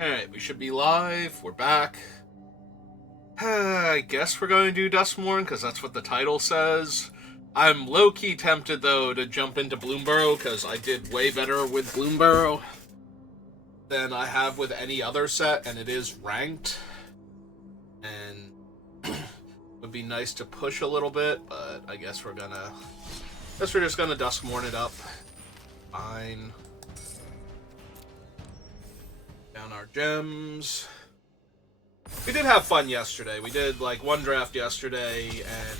Alright, we should be live. We're back. I guess we're going to do Duskmourn, because that's what the title says. I'm low-key tempted, though, to jump into Bloomburrow, because I did way better with Bloomburrow than I have with any other set, and it is ranked. And it would be nice to push a little bit, but I guess we're just gonna Duskmourn it up. Fine. Down our gems. We did have fun yesterday. We did like one draft yesterday, and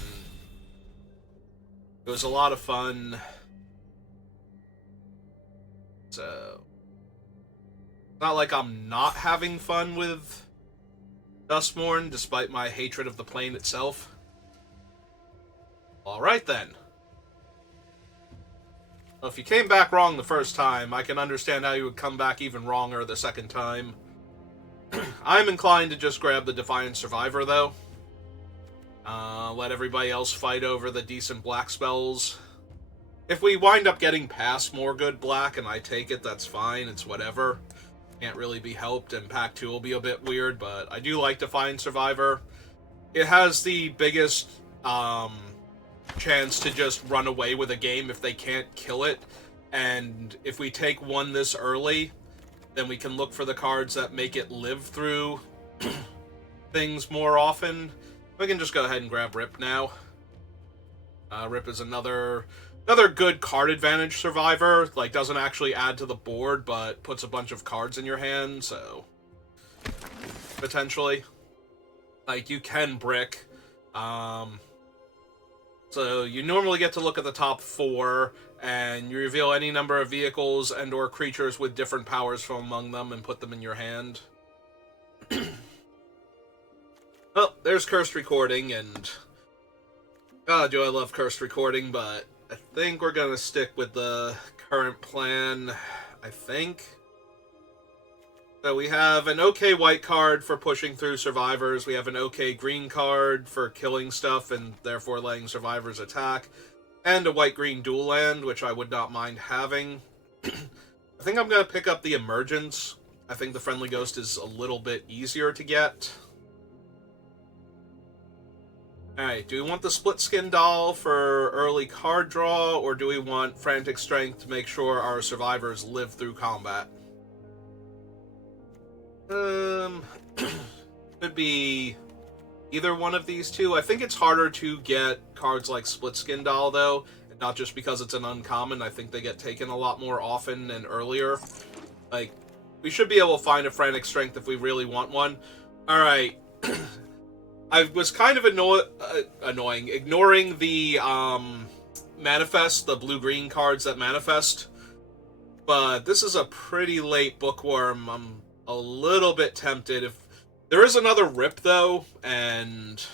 it was a lot of fun. So, not like I'm not having fun with Duskmourn, despite my hatred of the plane itself. Alright then. Well, if you came back wrong the first time, I can understand how you would come back even wronger the second time. I'm inclined to just grab the Defiant Survivor, though. Let everybody else fight over the decent black spells. If we wind up getting past more good black and I take it, that's fine. It's whatever. Can't really be helped, and Pack 2 will be a bit weird, but I do like Defiant Survivor. It has the biggest chance to just run away with a game if they can't kill it, and if we take one this early, then we can look for the cards that make it live through things more often. We can just go ahead and grab Rip now. Rip is another good card advantage survivor. Like, doesn't actually add to the board, but puts a bunch of cards in your hand, so potentially. Like, you can brick. So you normally get to look at the top 4, and you reveal any number of vehicles and or creatures with different powers from among them and put them in your hand. Well, there's Cursed Recording, and God, do I love Cursed Recording, but I think we're going to stick with the current plan, I think. So we have an okay white card for pushing through survivors. We have an okay green card for killing stuff and therefore letting survivors attack. And a white-green dual land, which I would not mind having. I think I'm going to pick up the Emergence. I think the Friendly Ghost is a little bit easier to get. Alright, do we want the Split Skin Doll for early card draw, or do we want Frantic Strength to make sure our survivors live through combat? Could be either one of these two. I think it's harder to get cards like Split Skin Doll, though, and not just because it's an uncommon. I think they get taken a lot more often and earlier. Like, we should be able to find a Frantic Strength if we really want one. Alright. I was kind of annoying, ignoring the manifest, the blue-green cards that manifest. But this is a pretty late Bookworm. I'm a little bit tempted. If there is another Rip, though, and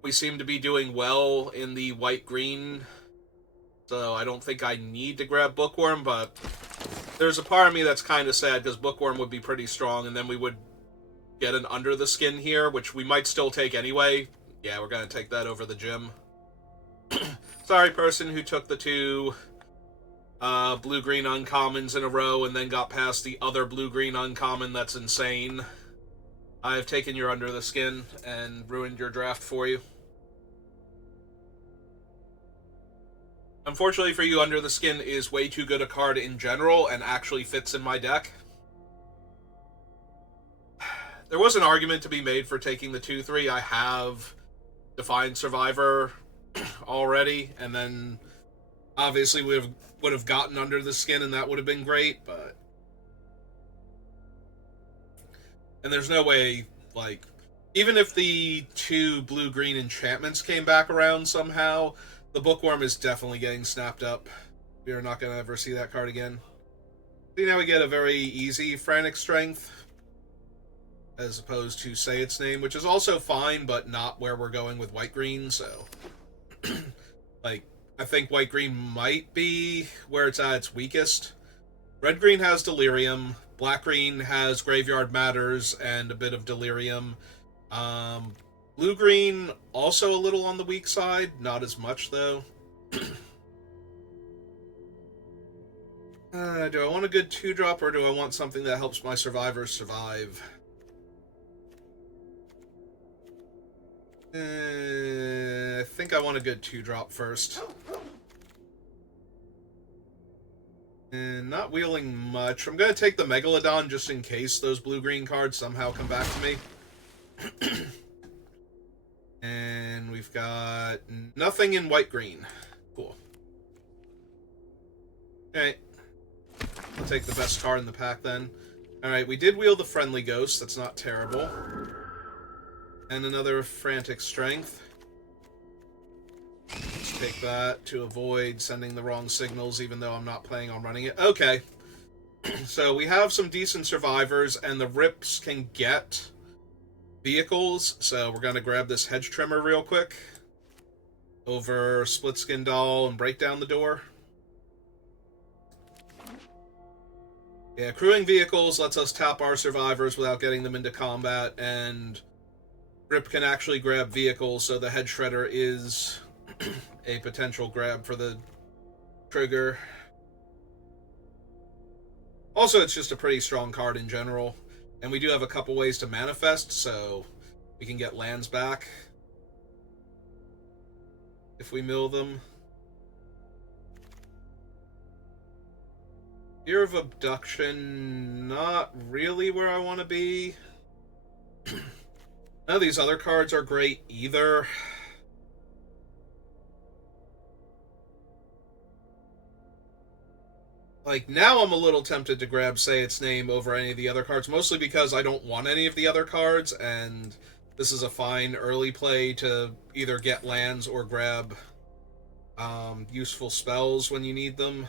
we seem to be doing well in the white-green, so I don't think I need to grab Bookworm, but there's a part of me that's kind of sad, because Bookworm would be pretty strong, and then we would get an Under the Skin here, which we might still take anyway. Yeah, we're going to take that over the gym. Sorry, person who took the 2 blue-green uncommons in a row and then got past the other blue-green uncommon. That's insane. I have taken your Under the Skin and ruined your draft for you. Unfortunately for you, Under the Skin is way too good a card in general and actually fits in my deck. There was an argument to be made for taking the 2-3. I have Defiant Survivor already, and then obviously we would have gotten Under the Skin, and that would have been great, but... And there's no way, like... Even if the 2 blue-green enchantments came back around somehow, the Bookworm is definitely getting snapped up. We are not going to ever see that card again. See, now we get a very easy Frantic Strength, as opposed to say its name, which is also fine, but not where we're going with white-green, so... like, I think white-green might be where it's at its weakest. Red-green has Delirium. Black-green has Graveyard Matters and a bit of Delirium. Blue-green, also a little on the weak side. Not as much, though. Do I want a good 2-drop, or do I want something that helps my survivors survive? I think I want a good 2-drop first. And not wheeling much. I'm going to take the Megalodon just in case those blue-green cards somehow come back to me. And we've got nothing in white-green. Cool. Alright. I'll take the best card in the pack then. Alright, we did wheel the Friendly Ghost. That's not terrible. And another Frantic Strength. Let's take that to avoid sending the wrong signals, even though I'm not planning on running it. Okay. So we have some decent survivors, and the Rips can get vehicles, so we're going to grab this Hedge Trimmer real quick. Over Split Skin Doll and break down the door. Yeah, crewing vehicles lets us tap our survivors without getting them into combat, and Rip can actually grab vehicles, so the Head Shredder is a potential grab for the trigger. Also, it's just a pretty strong card in general, and we do have a couple ways to manifest, so we can get lands back if we mill them. Fear of Abduction, not really where I want to be. None of these other cards are great either. Like, now I'm a little tempted to grab Say Its Name over any of the other cards, mostly because I don't want any of the other cards, and this is a fine early play to either get lands or grab useful spells when you need them.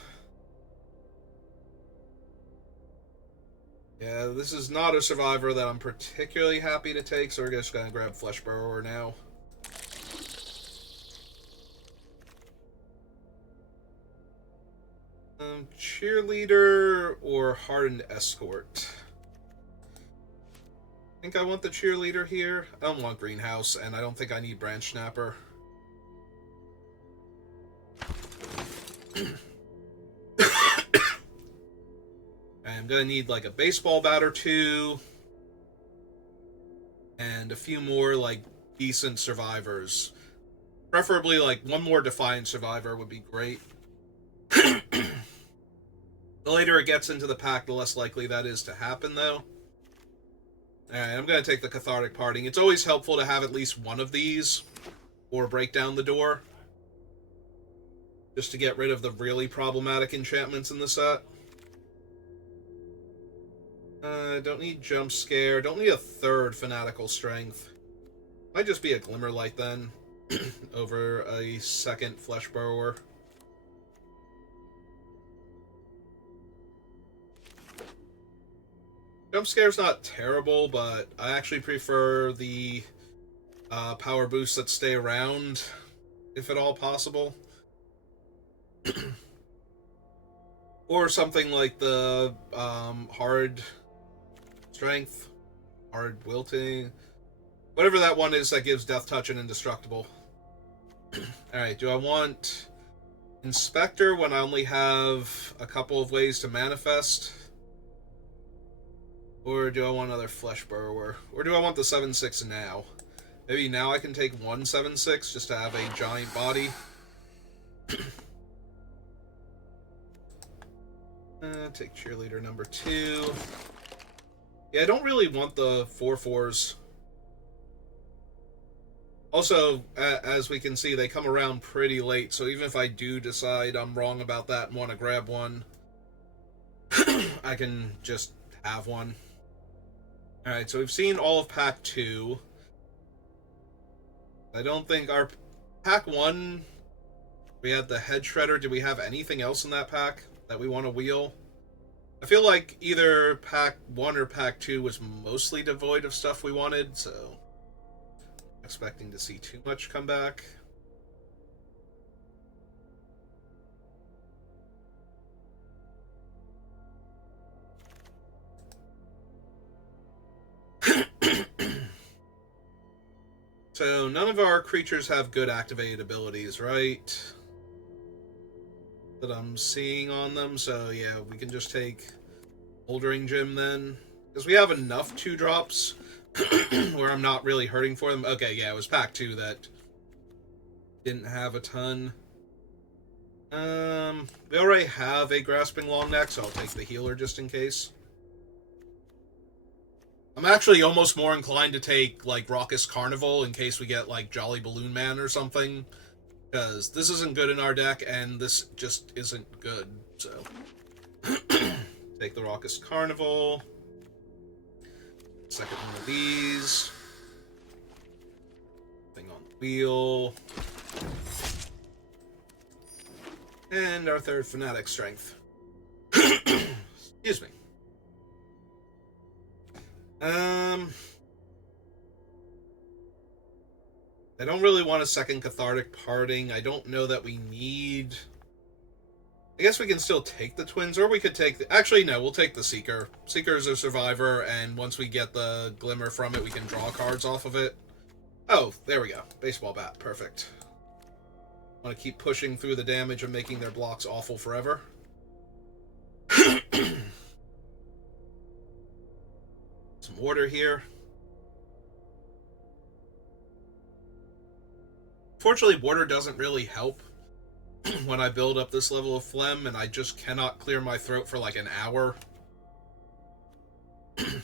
Yeah, this is not a survivor that I'm particularly happy to take, so we're just going to grab Flesh Burrower now. Cheerleader or Hardened Escort? I think I want the Cheerleader here. I don't want Greenhouse, and I don't think I need Branch Snapper. I'm gonna need like a baseball bat or two, and a few more like decent survivors. Preferably like one more Defiant survivor would be great. The later it gets into the pack, the less likely that is to happen, though. Alright, I'm going to take the Cathartic Parting. It's always helpful to have at least one of these, or break down the door, just to get rid of the really problematic enchantments in the set. Don't need Jump Scare. Don't need a third Fanatical Strength. Might just be a Glimmerlight, then, over a second Flesh Burrower. Jump Scare's not terrible, but I actually prefer the power boosts that stay around, if at all possible. Or something like the Hard Strength, Hard Wilting, whatever that one is that gives Death Touch and Indestructible. Alright, do I want Inspector when I only have a couple of ways to manifest? Or do I want another Flesh Burrower? Or do I want the 7/6 now? Maybe now I can take one 7/6 just to have a giant body. Take Cheerleader number 2. Yeah, I don't really want the 4/4s. Also, as we can see, they come around pretty late, so even if I do decide I'm wrong about that and want to grab one, I can just have one. Alright, so we've seen all of Pack 2. I don't think our Pack 1, we had the Head Shredder. Did we have anything else in that pack that we want to wheel? I feel like either Pack 1 or Pack 2 was mostly devoid of stuff we wanted, so I'm expecting to see too much come back. So, none of our creatures have good activated abilities, right? that I'm seeing on them. So yeah, we can just take Bouldering Gym then. Because we have enough 2-drops where I'm not really hurting for them. Okay, yeah, it was pack 2 that didn't have a ton. We already have a Grasping Long Neck, so I'll take the healer just in case. I'm actually almost more inclined to take, like, Raucous Carnival in case we get, like, Jolly Balloon Man or something. Because this isn't good in our deck, and this just isn't good, so... Take the Raucous Carnival. Second one of these. Thing on the wheel. And our third Fanatic Strength. Excuse me. I don't really want a second Cathartic Parting. I don't know that we need... I guess we can still take the Twins, or we could take the... Actually, no, we'll take the Seeker. Seeker's a Survivor, and once we get the Glimmer from it, we can draw cards off of it. Oh, there we go. Baseball Bat. Perfect. Want to keep pushing through the damage and making their blocks awful forever. Some order here. Fortunately, water doesn't really help when I build up this level of phlegm, and I just cannot clear my throat for like an hour to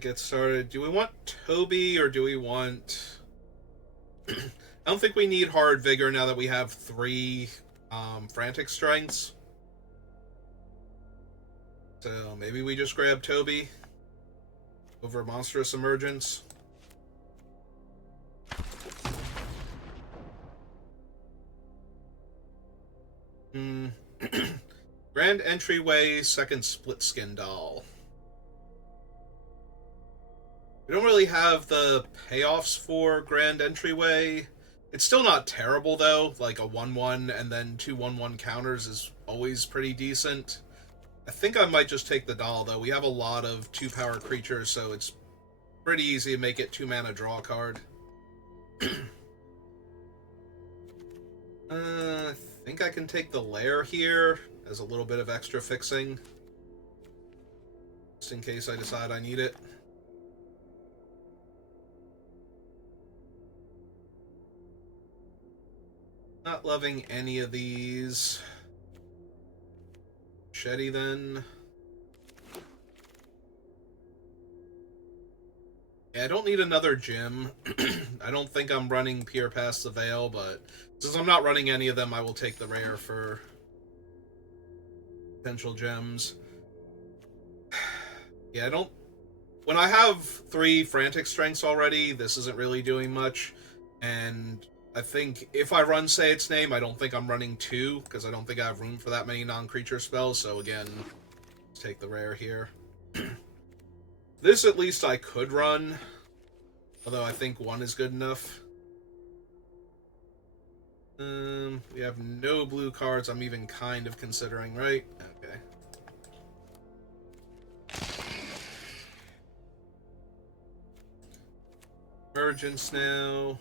get started. Do we want Toby, or do we want... I don't think we need Hard Vigor now that we have 3 Frantic Strengths. So maybe we just grab Toby over Monstrous Emergence. Grand Entryway, second Split Skin Doll. We don't really have the payoffs for Grand Entryway. It's still not terrible, though. Like, a 1-1 and then 2 1-1 counters is always pretty decent. I think I might just take the doll, though. We have a lot of 2-power creatures, so it's pretty easy to make it 2-mana draw card. I think I can take the Lair here as a little bit of extra fixing. Just in case I decide I need it. Not loving any of these. Machete, then. Yeah, I don't need another gym. I don't think I'm running Peer Past the Veil, but since I'm not running any of them, I will take the rare for potential gems. Yeah, I don't... When I have 3 Frantic Strengths already, this isn't really doing much, and I think if I run Say Its Name, I don't think I'm running 2, because I don't think I have room for that many non-creature spells, so again, let's take the rare here. This at least I could run, although I think 1 is good enough. We have no blue cards I'm even kind of considering, right? Okay. Emergence now.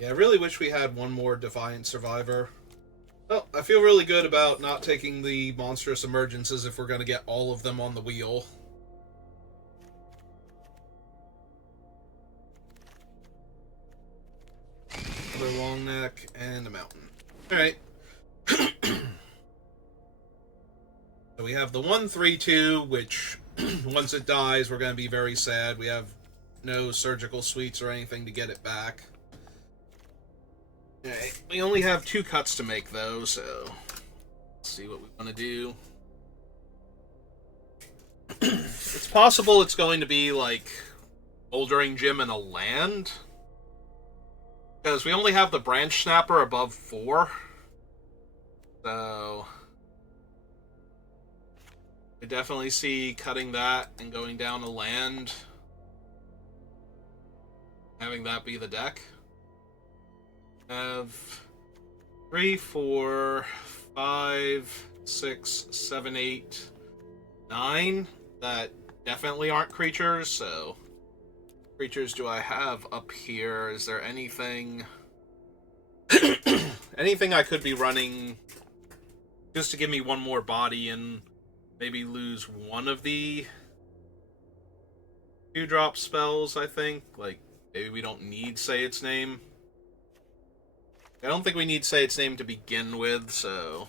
Yeah, I really wish we had one more Defiant Survivor. Oh, I feel really good about not taking the Monstrous Emergences if we're going to get all of them on the wheel. Another Long Neck and a Mountain. Alright. So we have the 1/3/2, which once it dies, we're going to be very sad. We have no Surgical Suites or anything to get it back. Okay, we only have 2 cuts to make, though, so let's see what we want to do. It's possible it's going to be, like, Bouldering Gym and a land, because we only have the Branch Snapper above 4, so I definitely see cutting that and going down a land, having that be the deck. Have 3, 4, 5, 6, 7, 8, 9 that definitely aren't creatures, so... Creatures do I have up here? Is there anything... anything I could be running just to give me one more body and maybe lose one of the 2-drop spells, I think? Like, maybe we don't need Say Its Name. I don't think we need Say Its Name to begin with, so...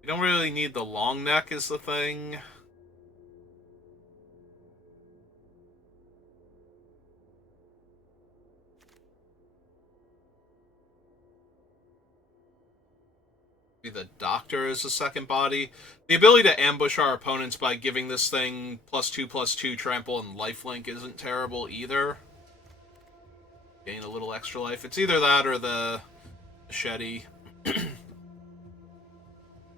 We don't really need the long neck is the thing. The doctor is a second body. The ability to ambush our opponents by giving this thing +2/+2 trample and lifelink isn't terrible either. Gain a little extra life. It's either that or the machete.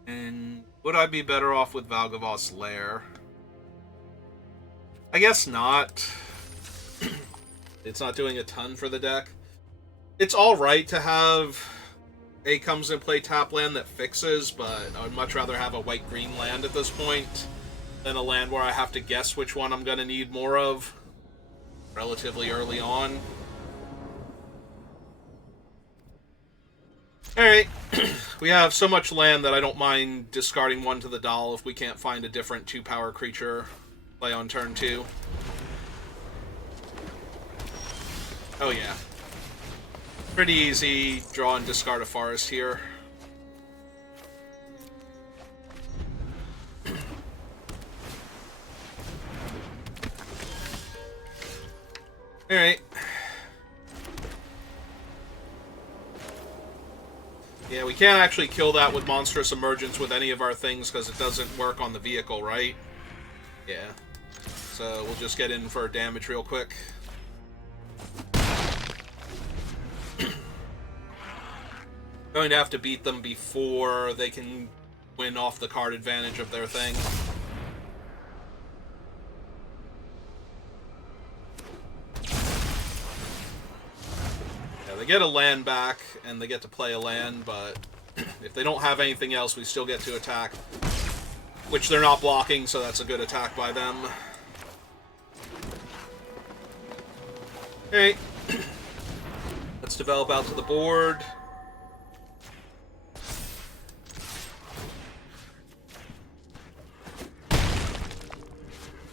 And would I be better off with Valgavoth's Lair? I guess not. It's not doing a ton for the deck. It's alright to have a comes and play tap land that fixes, but I would much rather have a white-green land at this point than a land where I have to guess which one I'm going to need more of relatively early on. Alright, we have so much land that I don't mind discarding one to the doll if we can't find a different 2-power creature play on turn 2. Oh yeah. Pretty easy, draw and discard a forest here. Alright. Yeah, we can't actually kill that with Monstrous Emergence with any of our things because it doesn't work on the vehicle, right? Yeah. So we'll just get in for damage real quick. Going to have to beat them before they can win off the card advantage of their thing. Yeah, they get a land back, and they get to play a land, but if they don't have anything else, we still get to attack. Which they're not blocking, so that's a good attack by them. Alright. Let's develop out to the board.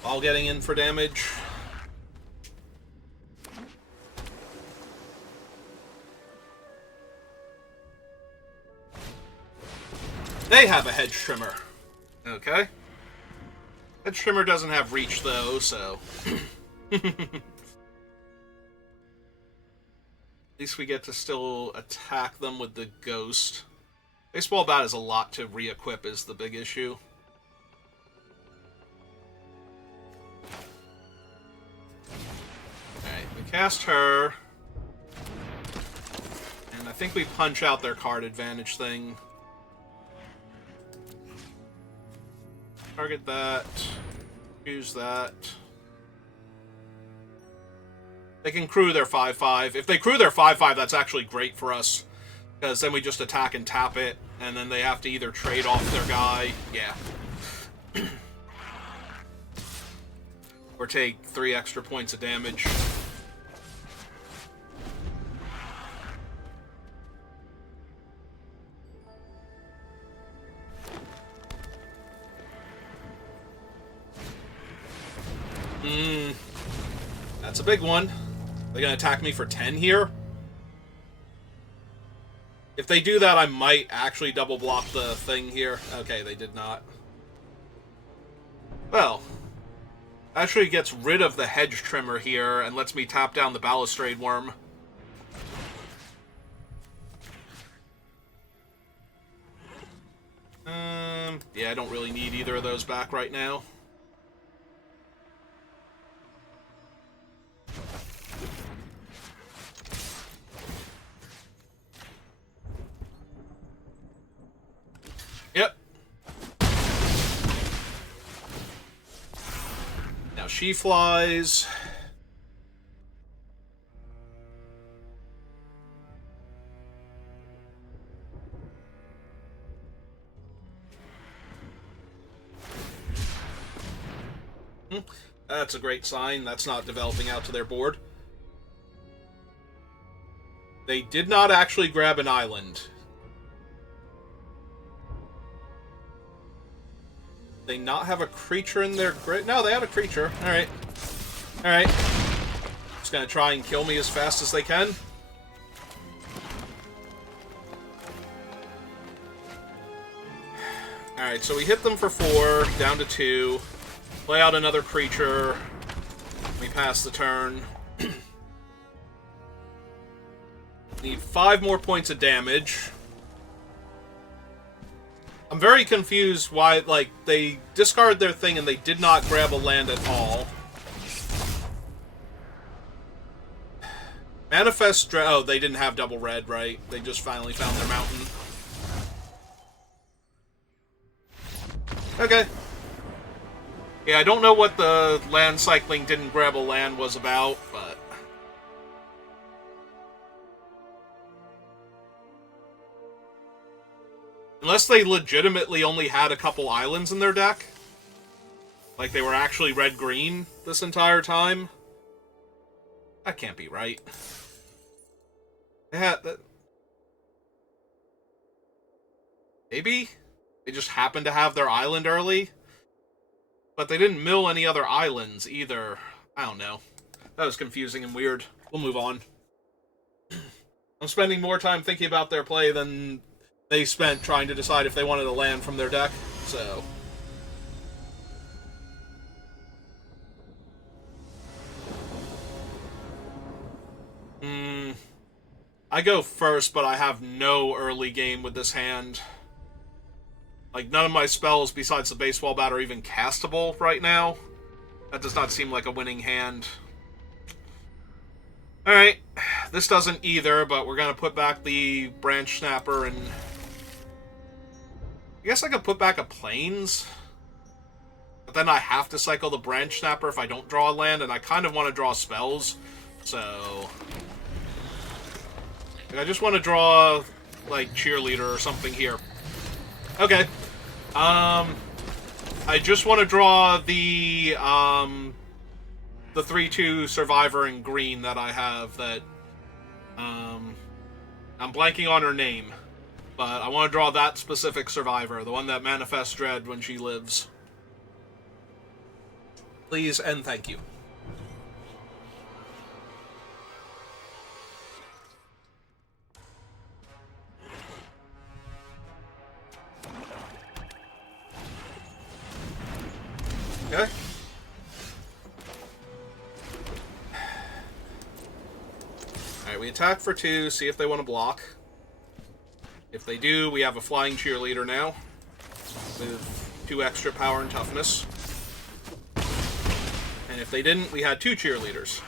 All getting in for damage. They have a hedge trimmer. Okay. Hedge trimmer doesn't have reach though, so at least we get to still attack them with the ghost. Baseball bat is a lot to re-equip is the big issue. Cast her, and I think we punch out their card advantage thing. Target that, use that. They can crew their 5/5. If they crew their 5/5, that's actually great for us, because then we just attack and tap it, and then they have to either trade off their guy, yeah, or take 3 extra points of damage. That's a big one. They're gonna attack me for 10 here? If they do that, I might actually double block the thing here. Okay, they did not. Well, actually gets rid of the hedge trimmer here and lets me tap down the balustrade worm. Yeah, I don't really need either of those back right now. Yep. Now she flies. That's a great sign. That's not developing out to their board. They did not actually grab an island. They not have a creature in their grid? No, they have a creature. Alright. Alright. Just gonna try and kill me as fast as they can. Alright, so we hit them for 4, down to 2. Play out another creature. We pass the turn. Need 5 more points of damage. I'm very confused why, like, they discarded their thing and they did not grab a land at all. Manifest... Oh, they didn't have double red, right? They just finally found their mountain. Okay. Yeah, I don't know what the land cycling didn't grab a land was about, but... Unless they legitimately only had a couple islands in their deck. Like they were actually red-green this entire time. That can't be right. Yeah, maybe? They just happened to have their island early? But they didn't mill any other islands either. I don't know. That was confusing and weird. We'll move on. I'm spending more time thinking about their play than they spent trying to decide if they wanted to land from their deck, so... I go first, but I have no early game with this hand. Like, none of my spells besides the baseball bat are even castable right now. That does not seem like a winning hand. Alright, this doesn't either, but we're gonna put back the Branch Snapper and... I guess I could put back a Plains. But then I have to cycle the Branch Snapper if I don't draw a land, and I kind of want to draw spells. So... I just want to draw, like, Cheerleader or something here. Okay. I just want to draw the 3/2 Survivor in green that I have that, I'm blanking on her name. But I want to draw that specific Survivor, the one that manifests dread when she lives. Please and thank you. Okay. Alright, we attack for 2, see if they want to block. If they do, we have a flying cheerleader now, with 2 extra power and toughness. And if they didn't, we had 2 cheerleaders.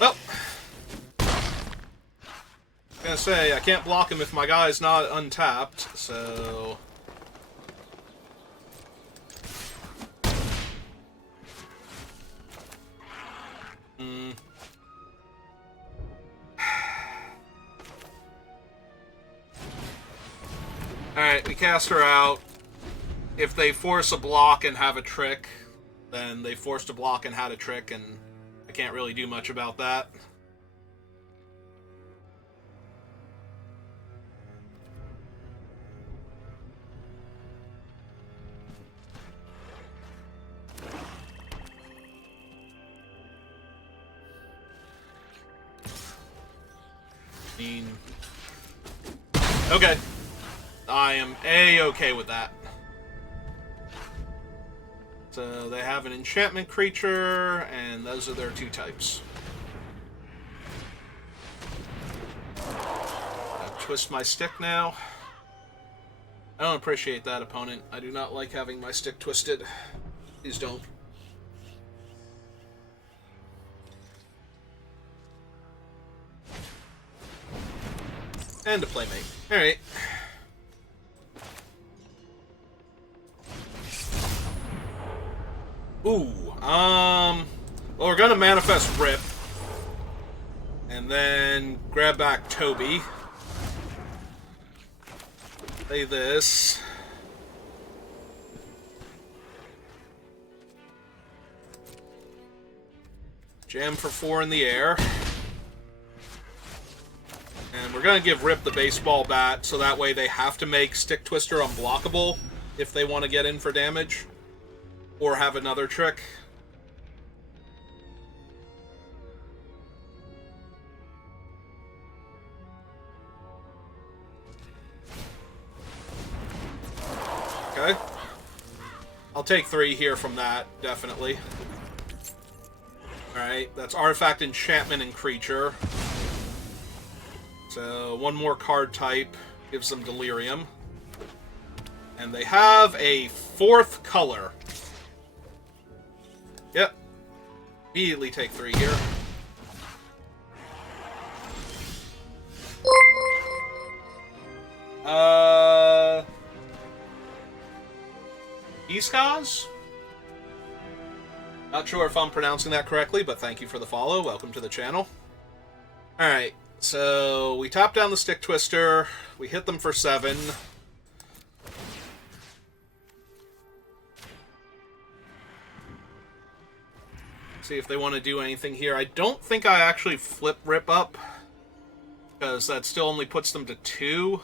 Well, I'm gonna say, I can't block him if my guy's not untapped, so... Alright, we cast her out. If they force a block and have a trick, then they forced a block and had a trick, and I can't really do much about that. Okay. I am A-okay with that. So they have an enchantment creature, and those are their 2 types. I'll twist my stick now. I don't appreciate that, opponent. I do not like having my stick twisted. Please don't. And a playmate. Alright. Ooh, lower we're gonna manifest Rip. And then grab back Toby. Play this. Jam for 4 in the air. And we're going to give Rip the baseball bat, so that way they have to make Stick Twister unblockable if they want to get in for damage. Or have another trick. Okay. I'll take 3 here from that, definitely. Alright, that's Artifact, Enchantment, and Creature. So, 1 more card type gives them Delirium. And they have a 4th color. Yep. Immediately take 3 here. Iskaz? Not sure if I'm pronouncing that correctly, but thank you for the follow. Welcome to the channel. Alright, so we tap down the Stick Twister. We hit them for 7. See if they want to do anything here. I don't think I actually flip Rip up, because that still only puts them to 2.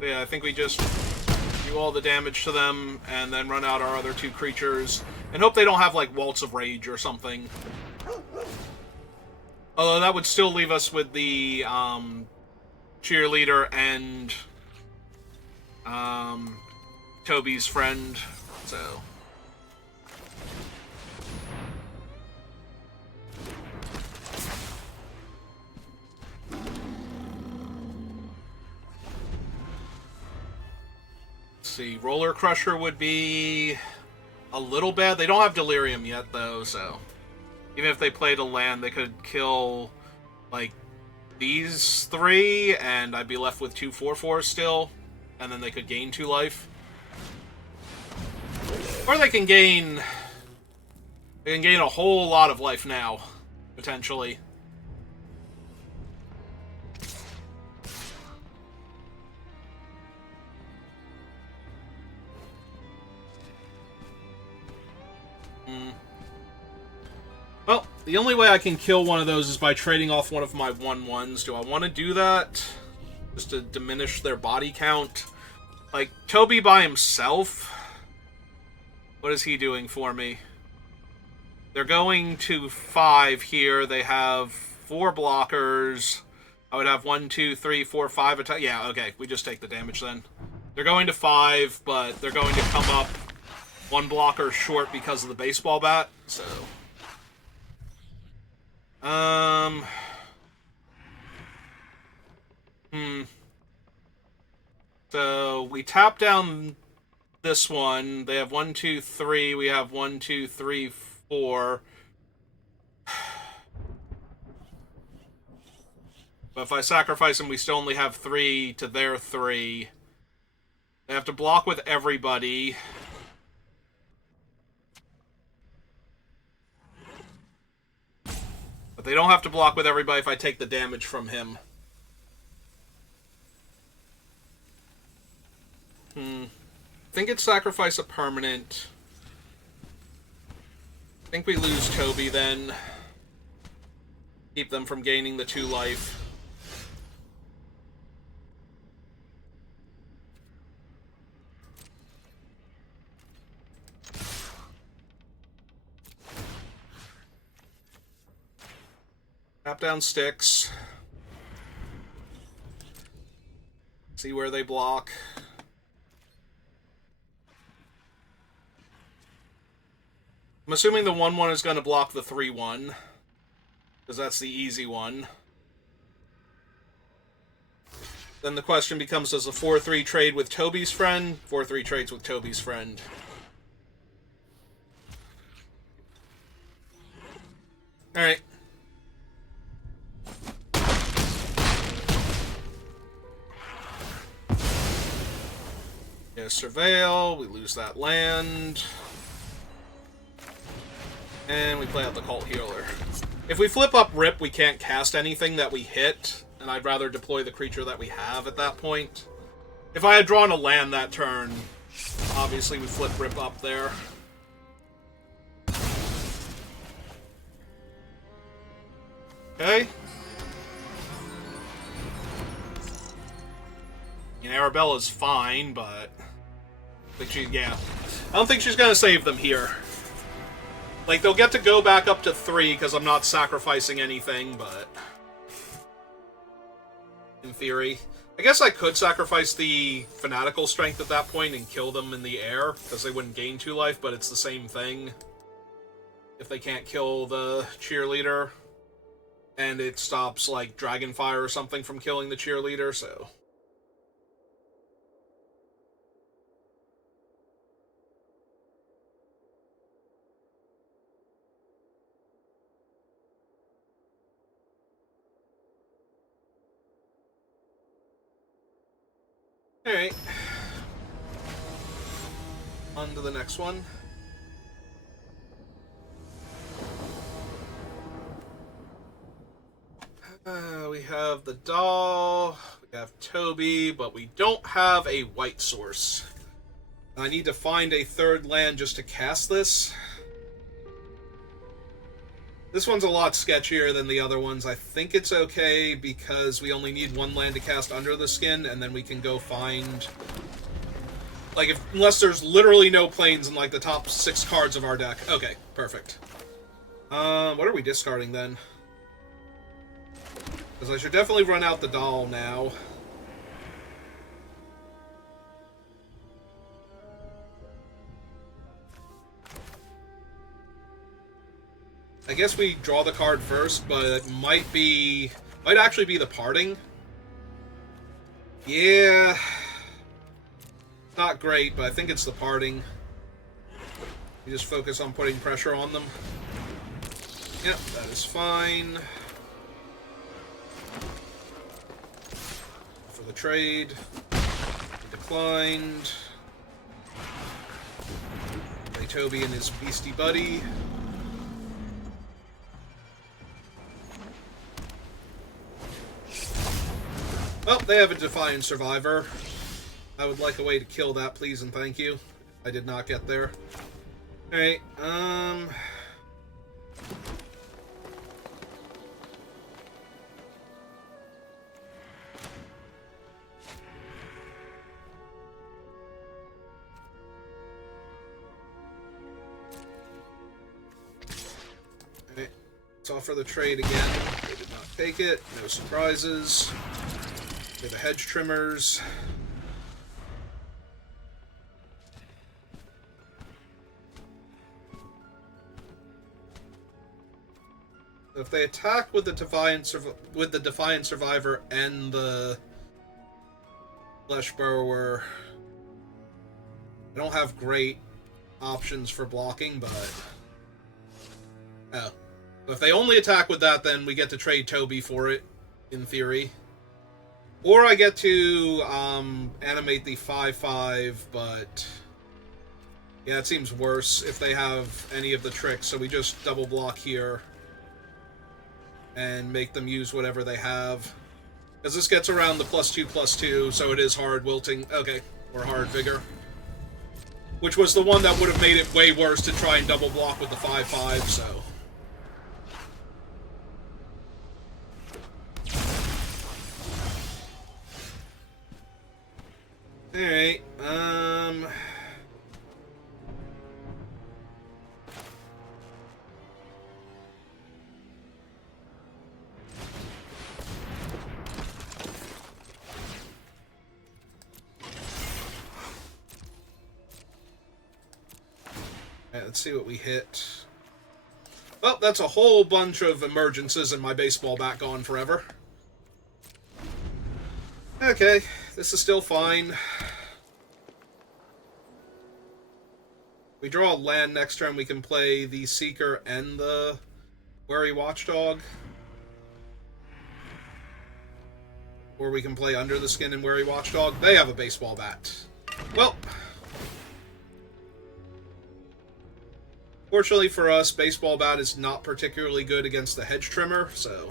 But yeah, I think we just do all the damage to them, and then run out our other 2 creatures, and hope they don't have, like, Waltz of Rage or something. Although that would still leave us with the, Cheerleader and, Toby's friend, so... See, Roller Crusher would be a little bad. They don't have Delirium yet, though, so... Even if they played a land, they could kill, like, these 3, and I'd be left with 2 4/4s still, and then they could gain 2 life. Or they can gain... They can gain a whole lot of life now, potentially. Well, the only way I can kill one of those is by trading off one of my 1/1s. Do I want to do that? Just to diminish their body count? Like, Toby by himself? What is he doing for me? They're going to 5 here. They have 4 blockers. I would have 1, 2, 3, 4, 5 attack. Yeah, okay. We just take the damage then. They're going to 5, but they're going to come up 1 blocker short because of the baseball bat, so... So, we tap down this one. They have 1, 2, 3. We have 1, 2, 3, 4. But if I sacrifice them, we still only have 3 to their 3. They have to block with everybody. But they don't have to block with everybody if I take the damage from him. I think it's sacrifice a permanent. I think we lose Toby then. Keep them from gaining the 2 life. Tap down sticks. See where they block. I'm assuming the 1/1 is going to block the 3/1, because that's the easy one. Then the question becomes, does the 4/3 trade with Toby's friend? 4/3 trades with Toby's friend. Alright. Yeah, Surveil, we lose that land. And we play out the Cult Healer. If we flip up Rip, we can't cast anything that we hit, and I'd rather deploy the creature that we have at that point. If I had drawn a land that turn, obviously we flip Rip up there. Okay. Arabella's fine, but I don't think she's gonna save them here. Like, they'll get to go back up to 3 because I'm not sacrificing anything, but in theory, I guess I could sacrifice the Fanatical Strength at that point and kill them in the air because they wouldn't gain 2 life, but it's the same thing. If they can't kill the cheerleader, and it stops like Dragonfire or something from killing the cheerleader, so. Alright. On to the next one. We have the doll, we have Toby, but we don't have a white source. I need to find a 3rd land just to cast this. This one's a lot sketchier than the other ones. I think it's okay because we only need 1 land to cast Under the Skin, and then we can go find... Like, unless there's literally no planes in, like, the top 6 cards of our deck. Okay, perfect. What are we discarding, then? Because I should definitely run out the doll now. I guess we draw the card first, but it might actually be the Parting. Yeah. Not great, but I think it's the Parting. You just focus on putting pressure on them. Yep, that is fine. For the trade. Declined. Play Toby and his beastie buddy. Well, they have a Defiant Survivor. I would like a way to kill that, please and thank you. I did not get there. Alright, Alright, let's offer the trade again. They did not take it. No surprises. We have the Hedge Trimmers. If they attack with the Defiant Survivor and the Flesh Burrower, I don't have great options for blocking, but oh, if they only attack with that, then we get to trade Toby for it, in theory, or I get to animate the 5/5, but yeah, it seems worse if they have any of the tricks. So we just double block here and make them use whatever they have. Because this gets around the +2/+2, so it is hard wilting. Okay, or hard vigor. Which was the one that would have made it way worse to try and double block with the 5/5, so. Alright, let's see what we hit. Well, that's a whole bunch of emergences and my baseball bat gone forever. Okay, this is still fine. We draw a land next turn, we can play the Seeker and the Wary Watchdog. Or we can play Under the Skin and Wary Watchdog. They have a baseball bat. Well, Fortunately for us, Baseball Bat is not particularly good against the Hedge Trimmer, so...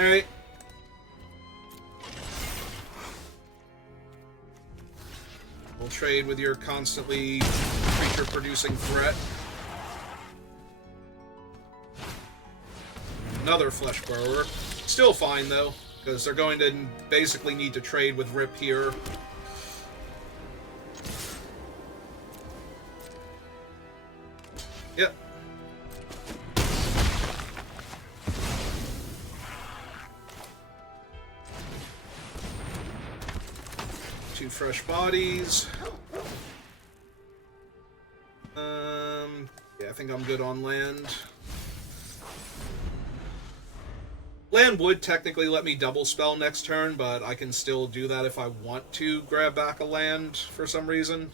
Alright. We'll trade with your constantly creature-producing threat. Another Flesh Burrower. Still fine, though, because they're going to basically need to trade with Rip here. Yep. Two fresh bodies. Yeah, I think I'm good on land. Land would technically let me double spell next turn, but I can still do that if I want to grab back a land for some reason.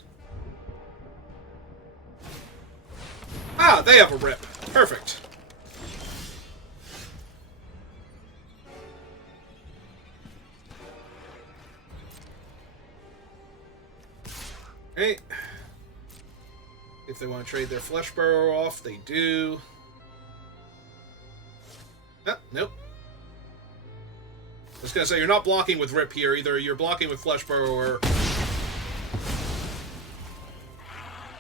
Ah, they have a Rip. Perfect. Okay. If they want to trade their Flesh Burrower off, they do. Ah, nope. I was gonna say, you're not blocking with Rip here. Either you're blocking with Flesh Burrower,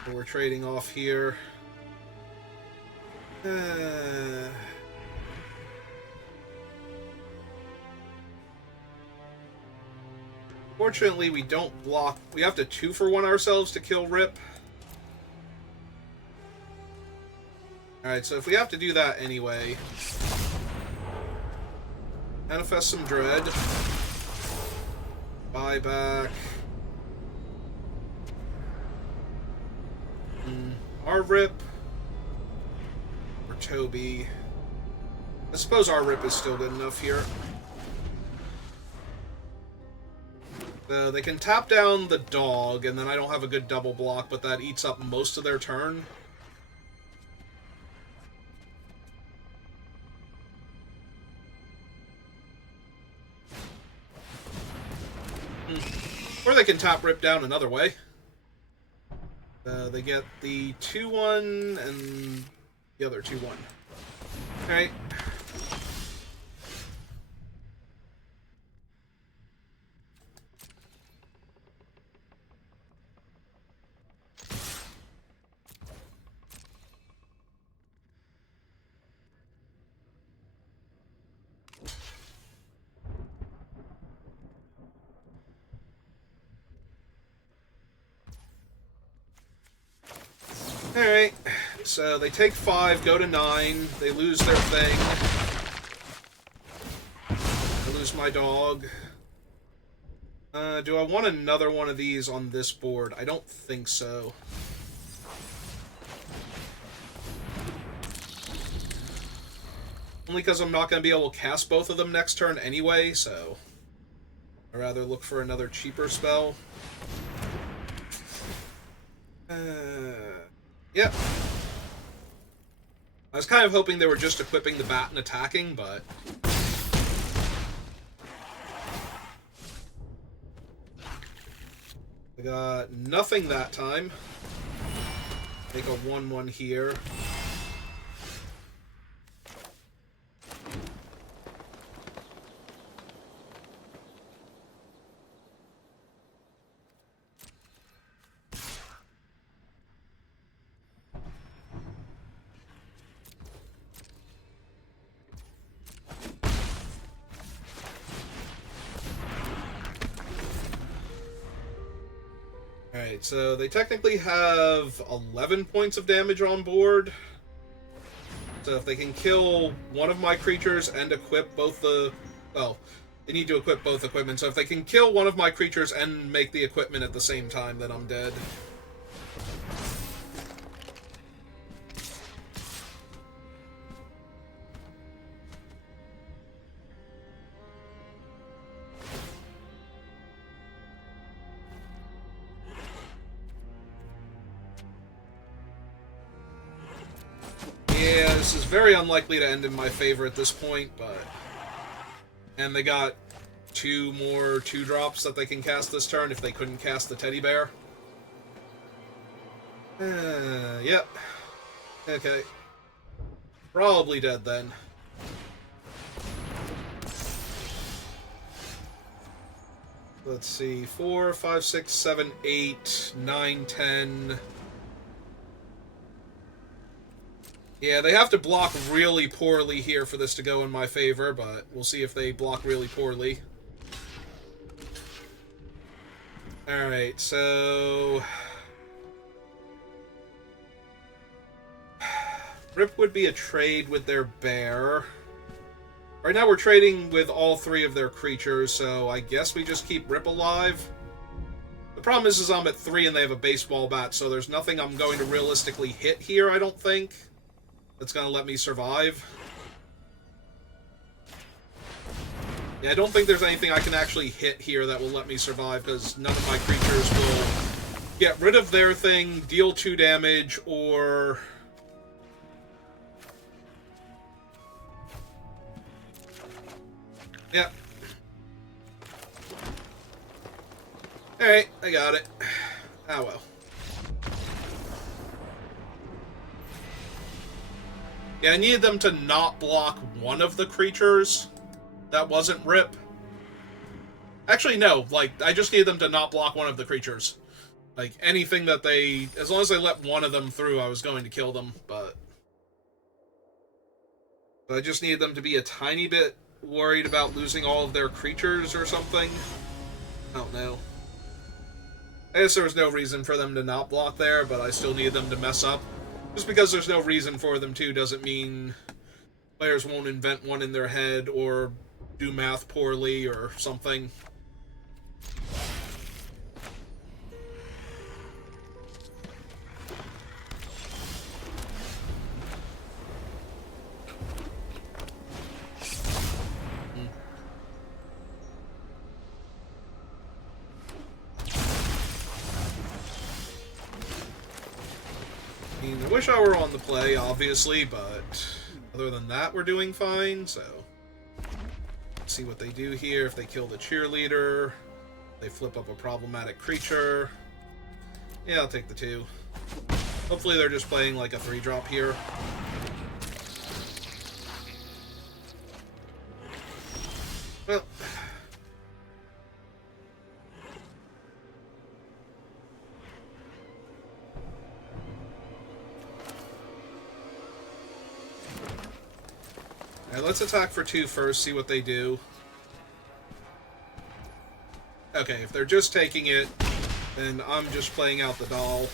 or we're trading off here. Fortunately, we don't block. We have to 2-for-1 ourselves to kill Rip. Alright, so if we have to do that anyway... Manifest some Dread. Buyback. Our Rip. Or Toby. I suppose our Rip is still good enough here. They can tap down the dog, and then I don't have a good double block, but that eats up most of their turn. Or they can tap Rip down another way. They get the 2-1 and the other 2-1. Alright. Alright, so they take 5, go to 9, they lose their thing. I lose my dog. Do I want another one of these on this board? I don't think so. Only because I'm not going to be able to cast both of them next turn anyway, so... I'd rather look for another cheaper spell. Yep. I was kind of hoping they were just equipping the bat and attacking, but... I got nothing that time. Make a 1-1 here. Alright, so they technically have 11 points of damage on board. So if they can kill one of my creatures and equip both the... Well, they need to equip both equipment. So if they can kill one of my creatures and make the equipment at the same time, then I'm dead. This is very unlikely to end in my favor at this point, but... And they got 2 more 2-drops that they can cast this turn if they couldn't cast the teddy bear. Yep. Okay. Probably dead then. Let's see. 4, 5, 6, 7, 8, 9, 10... Yeah, they have to block really poorly here for this to go in my favor, but we'll see if they block really poorly. Alright, so... Rip would be a trade with their bear. Right now we're trading with all 3 of their creatures, so I guess we just keep Rip alive. The problem is I'm at 3 and they have a baseball bat, so there's nothing I'm going to realistically hit here, I don't think. That's going to let me survive. Yeah, I don't think there's anything I can actually hit here that will let me survive, because none of my creatures will get rid of their thing, deal 2 damage, or... Yep. Alright, I got it. Ah, well. Yeah, I needed them to not block one of the creatures that wasn't Rip. Actually, no. Like, I just needed them to not block one of the creatures. Like, anything that they... As long as they let one of them through, I was going to kill them, but... I just needed them to be a tiny bit worried about losing all of their creatures or something. I don't know. I guess there was no reason for them to not block there, but I still needed them to mess up. Just because there's no reason for them to doesn't mean players won't invent one in their head or do math poorly or something. I wish I were on the play, obviously, but other than that, we're doing fine, so... Let's see what they do here. If they kill the cheerleader, they flip up a problematic creature. Yeah, I'll take the 2. Hopefully they're just playing like a 3-drop here. Well... Alright, let's attack for 2 first, see what they do. Okay, if they're just taking it, then I'm just playing out the doll.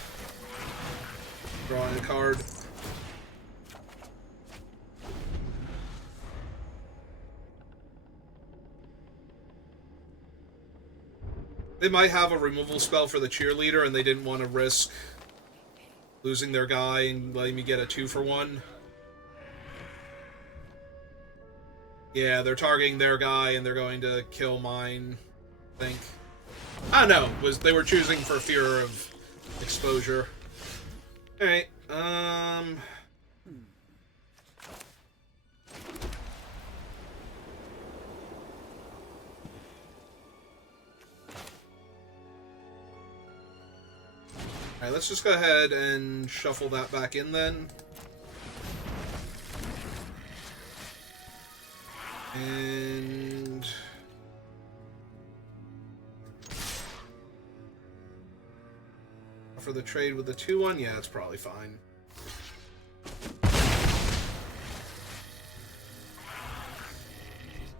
Drawing a card. They might have a removal spell for the cheerleader, and they didn't want to risk losing their guy and letting me get a 2-for-1. Yeah, they're targeting their guy, and they're going to kill mine, I think. I don't know. They were choosing for fear of exposure. Alright, Alright, let's just go ahead and shuffle that back in then. And... for the trade with the 2-1? Yeah, it's probably fine.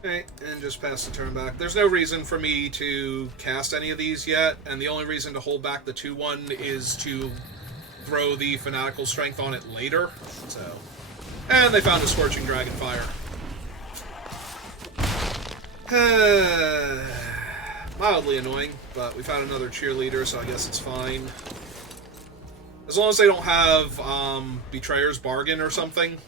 Okay, and just pass the turn back. There's no reason for me to cast any of these yet, and the only reason to hold back the 2-1 is to throw the Fanatical Strength on it later, so... And they found a Scorching Dragonfire. Mildly annoying, but we found another cheerleader, so I guess it's fine. As long as they don't have Betrayer's Bargain or something.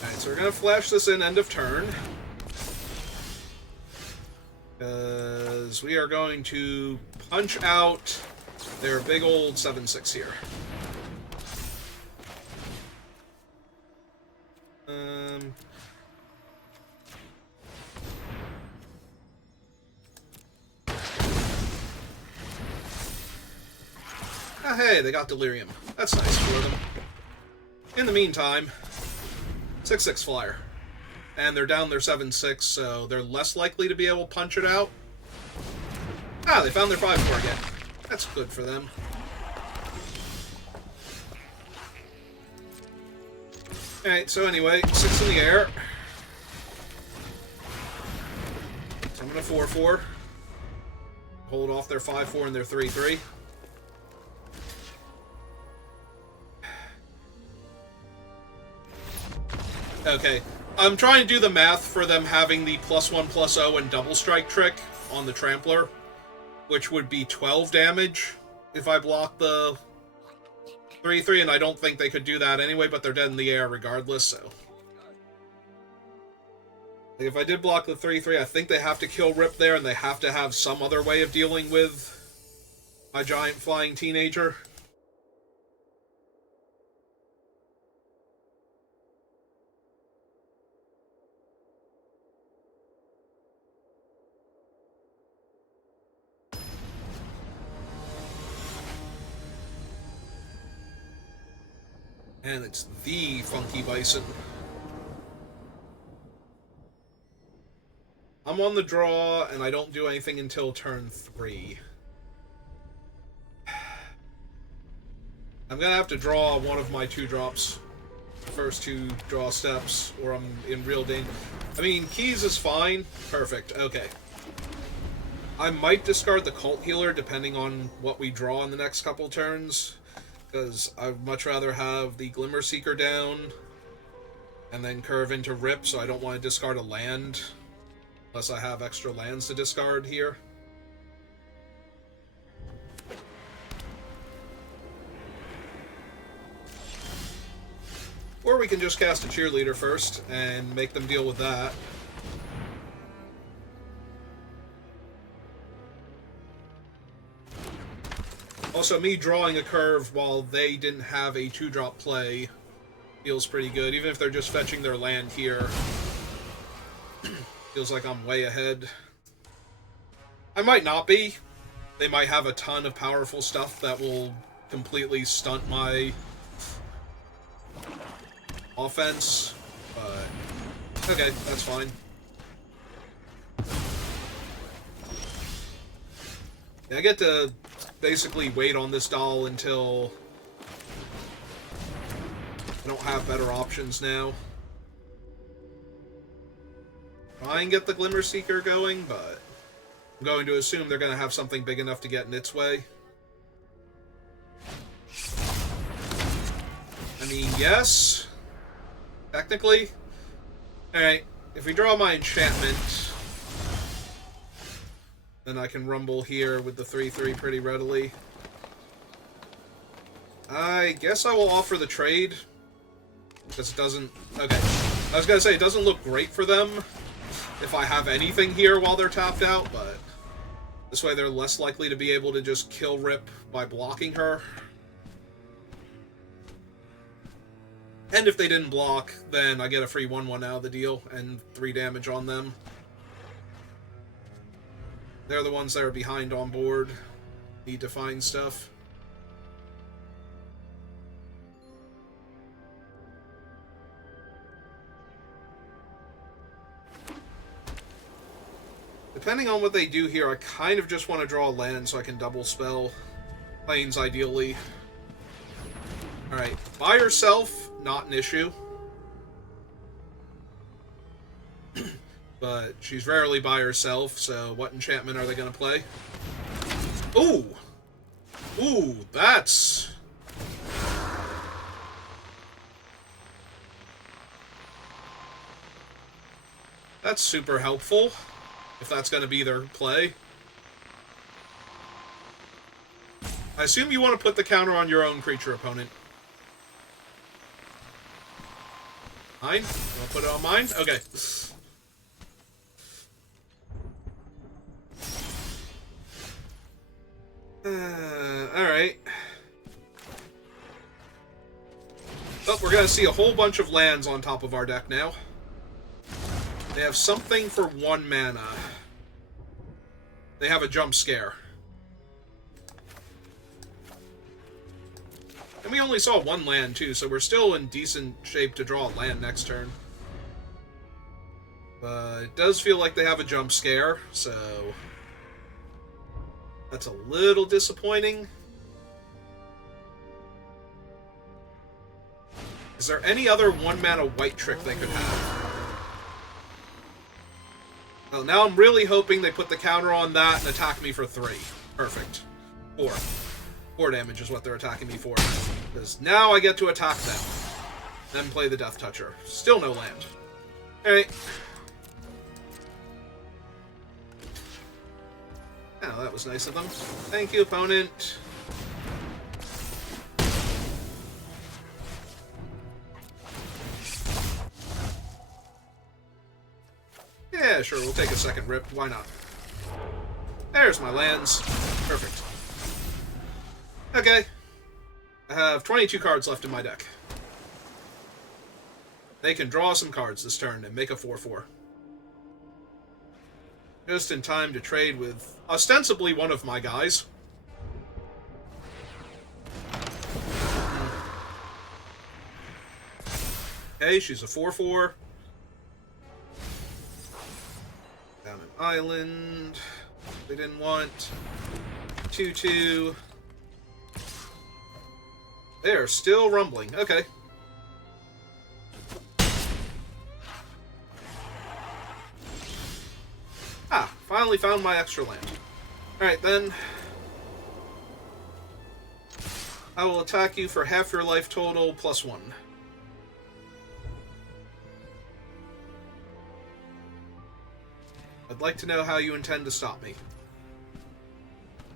Alright, so we're going to flash this in end of turn. Because we are going to punch out their big old 7/6 here. Oh, hey, they got Delirium. That's nice for them. In the meantime, 6/6 flyer. And they're down their 7/6, so they're less likely to be able to punch it out. Ah, they found their 5/4 again. That's good for them. Alright, so anyway, 6 in the air. So I'm going to 4/4. Hold off their 5/4 and their 3/3. Okay, I'm trying to do the math for them having the +1/+0 and double strike trick on the Trampler, which would be 12 damage if I block the 3/3, and I don't think they could do that anyway, but they're dead in the air regardless, so. Like, if I did block the 3/3, I think they have to kill Rip there, and they have to have some other way of dealing with my giant flying teenager. And it's the Funky Bison. I'm on the draw, and I don't do anything until turn 3. I'm gonna have to draw one of my 2-drops. First 2 draw steps, or I'm in real danger. I mean, Keys is fine. Perfect, okay. I might discard the Cult Healer, depending on what we draw in the next couple turns. Because I'd much rather have the Glimmer Seeker down and then curve into Rip, so I don't want to discard a land unless I have extra lands to discard here. Or we can just cast a Cheerleader first and make them deal with that. Also, me drawing a curve while they didn't have a 2-drop play feels pretty good. Even if they're just fetching their land here, feels like I'm way ahead. I might not be. They might have a ton of powerful stuff that will completely stunt my offense, but okay, that's fine. Yeah, I get to basically wait on this doll until I don't have better options now. Try and get the Glimmer Seeker going, but I'm going to assume they're going to have something big enough to get in its way. I mean, yes. Technically. Alright, if we draw my enchantment, then I can rumble here with the 3/3 pretty readily. I guess I will offer the trade, because it doesn't... Okay, I was going to say, it doesn't look great for them if I have anything here while they're tapped out, but this way they're less likely to be able to just kill Rip by blocking her. And if they didn't block, then I get a free 1/1 out of the deal and 3 damage on them. They're the ones that are behind on board. Need to find stuff. Depending on what they do here, I kind of just want to draw a land so I can double spell planes, ideally. Alright, by herself, not an issue. But she's rarely by herself, so what enchantment are they going to play? Ooh! Ooh, that's... That's super helpful, if that's going to be their play. I assume you want to put the counter on your own creature opponent. Mine? You want to put it on mine? Okay. Alright. Oh, we're gonna see a whole bunch of lands on top of our deck now. They have something for 1 mana. They have a jump scare. And we only saw 1 land, too, so we're still in decent shape to draw a land next turn. But it does feel like they have a jump scare, so that's a little disappointing. Is there any other 1-mana white trick they could have? Well, now I'm really hoping they put the counter on that and attack me for 3. Perfect. 4. 4 damage is what they're attacking me for. Because now I get to attack them. Then play the Death Toucher. Still no land. Alright. Oh, that was nice of them. Thank you, opponent. Yeah, sure, we'll take a second rip. Why not? There's my lands. Perfect. Okay. I have 22 cards left in my deck. They can draw some cards this turn and make a 4/4. Just in time to trade with ostensibly one of my guys. Okay, she's a 4/4. Down an island. They didn't want. 2/2. They are still rumbling. Okay. Ah, finally found my extra land. Alright, then. I will attack you for half your life total plus 1. I'd like to know how you intend to stop me.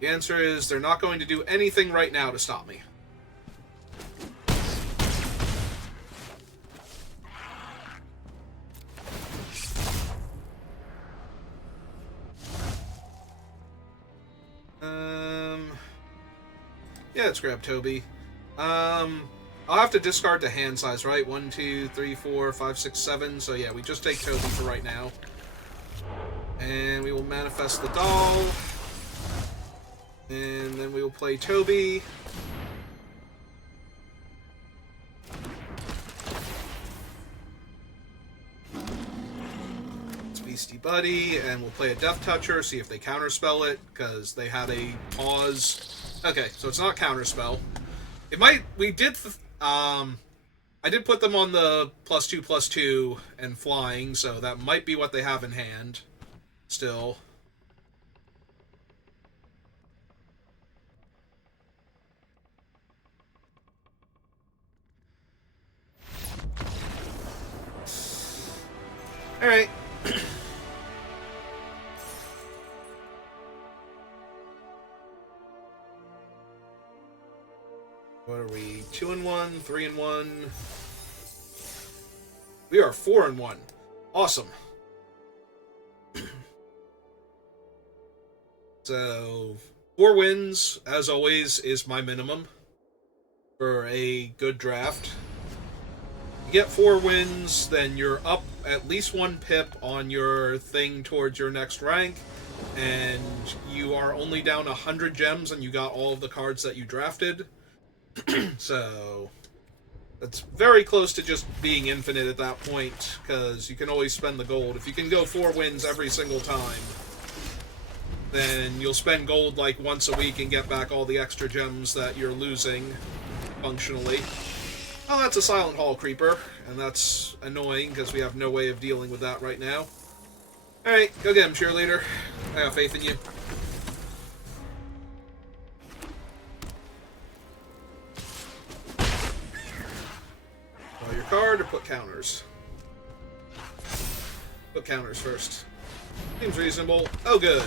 The answer is they're not going to do anything right now to stop me. Yeah, let's grab Toby. I'll have to discard the hand size, right? 1, 2, 3, 4, 5, 6, 7. So yeah, we just take Toby for right now. And we will manifest the doll. And then we will play Toby. It's Beastie Buddy, and we'll play a Death Toucher, see if they counterspell it, because they had a pause. Okay, so it's not counterspell. It might. I did put them on the +2/+2 and flying, so that might be what they have in hand. Still. Alright. What are we? 2-1, 3-1. We are 4-1. Awesome. So, 4 wins, as always, is my minimum for a good draft. You get 4 wins, then you're up at least 1 pip on your thing towards your next rank, and you are only down 100 gems and you got all of the cards that you drafted. So, that's very close to just being infinite at that point, because you can always spend the gold. If you can go 4 wins every single time, then you'll spend gold like once a week and get back all the extra gems that you're losing, functionally. Oh, that's a Silent Hall Creeper, and that's annoying because we have no way of dealing with that right now. Alright, go get him, cheerleader. I have faith in you. Draw your card or put counters? Put counters first. Seems reasonable. Oh, good.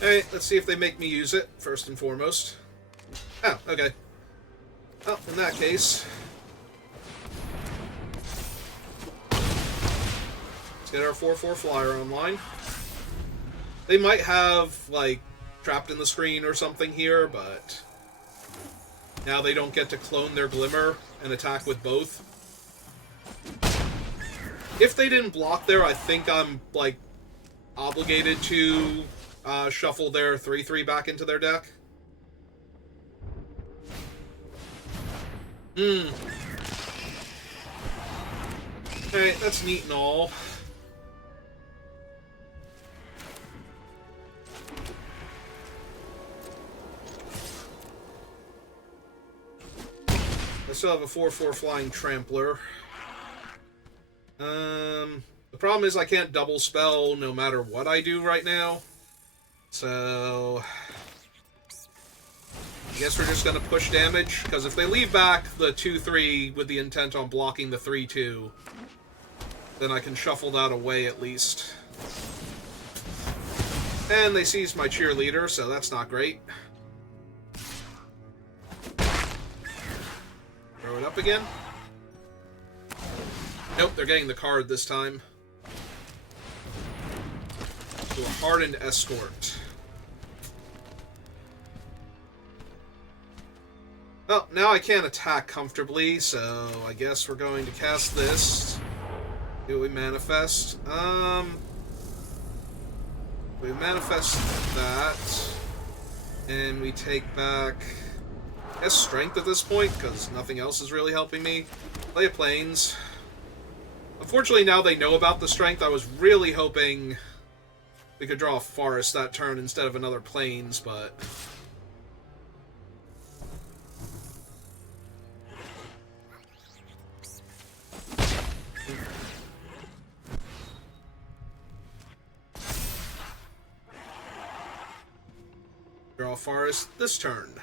Alright, let's see if they make me use it, first and foremost. Oh, okay. Well, in that case... Let's get our 4/4 flyer online. They might have, like, Trapped in the Screen or something here, but now they don't get to clone their Glimmer and attack with both. If they didn't block there, I think I'm, like, obligated to shuffle their 3/3 back into their deck. Alright, that's neat and all. I still have a 4/4 Flying Trampler. The problem is I can't double spell no matter what I do right now. So I guess we're just going to push damage, because if they leave back the 2/3 with the intent on blocking the 3/2, then I can shuffle that away at least. And they seized my cheerleader, so that's not great. Throw it up again. Nope, they're getting the card this time. So a Hardened Escort. Well, now I can't attack comfortably, so I guess we're going to cast this. Do we manifest? We manifest that, and we take back, I guess, Strength at this point, because nothing else is really helping me. Play a Plains. Unfortunately, now they know about the Strength. I was really hoping we could draw a Forest that turn instead of another Plains, but draw a Forest this turn.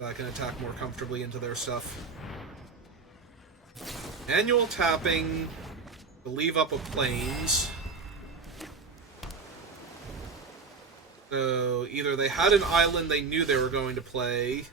So I can attack more comfortably into their stuff. Annual tapping to leave up a Plains. So either they had an island they knew they were going to play,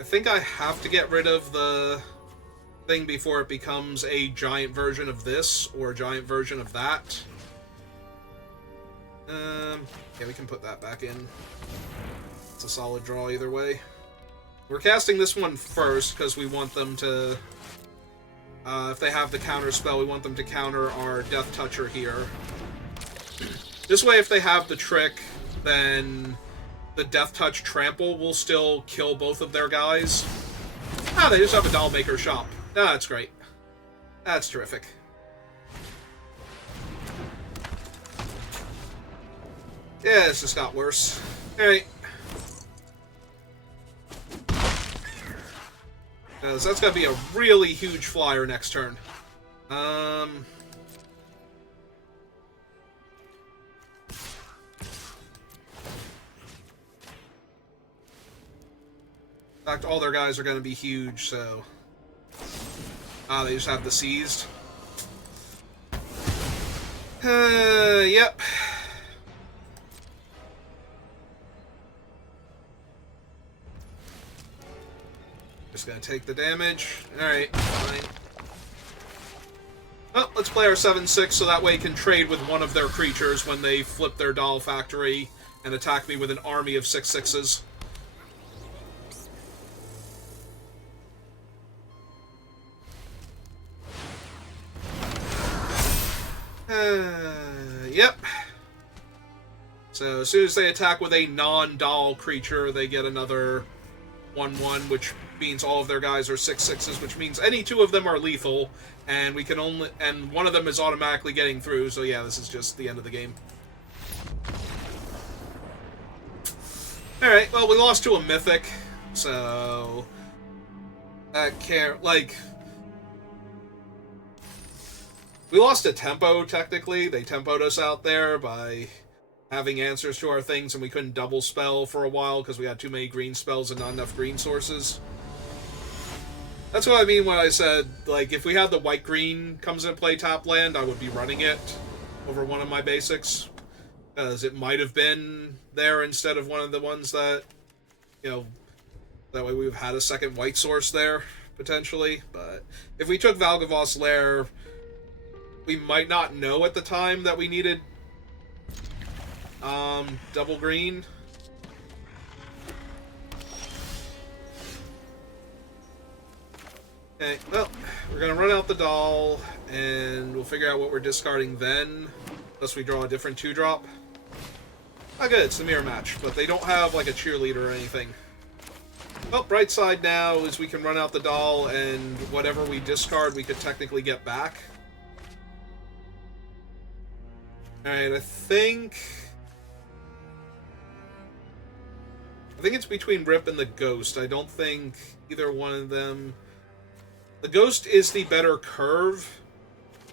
I think I have to get rid of the thing before it becomes a giant version of this or a giant version of that. Yeah, we can put that back in. It's a solid draw either way. We're casting this one first because we want them to, if they have the counter spell, we want them to counter our Death Toucher here. This way, if they have the trick, then the Death Touch Trample will still kill both of their guys. Ah, they just have a Dollmaker shop. Ah, that's great. That's terrific. Yeah, it's just got worse. Alright. So that's gonna be a really huge flyer next turn. In fact, all their guys are going to be huge, so... Ah, they just have the seized. Yep. Just going to take the damage. Alright, fine. Well, let's play our 7/6 so that way we can trade with one of their creatures when they flip their Doll Factory and attack me with an army of 6/6s. Yep. So as soon as they attack with a non-doll creature, they get another 1/1, which means all of their guys are 6/6s, which means any two of them are lethal, and we can only, and one of them is automatically getting through. So yeah, this is just the end of the game. All right. Well, we lost to a mythic, so that can't, like. We lost a tempo, technically. They tempoed us out there by having answers to our things, and we couldn't double spell for a while because we had too many green spells and not enough green sources. That's what I mean when I said, like, if we had the white-green comes into play top land, I would be running it over one of my basics. Because it might have been there instead of one of the ones that, you know, that way we've had a second white source there, potentially. But if we took Valgavoss Lair, we might not know at the time that we needed double green. Okay, well, we're going to run out the doll, and we'll figure out what we're discarding then, unless we draw a different 2-drop. Not good, it's a mirror match, but they don't have, like, a cheerleader or anything. Well, bright side now is we can run out the doll, and whatever we discard, we could technically get back. Alright, I think it's between Rip and the Ghost. I don't think either one of them... The Ghost is the better curve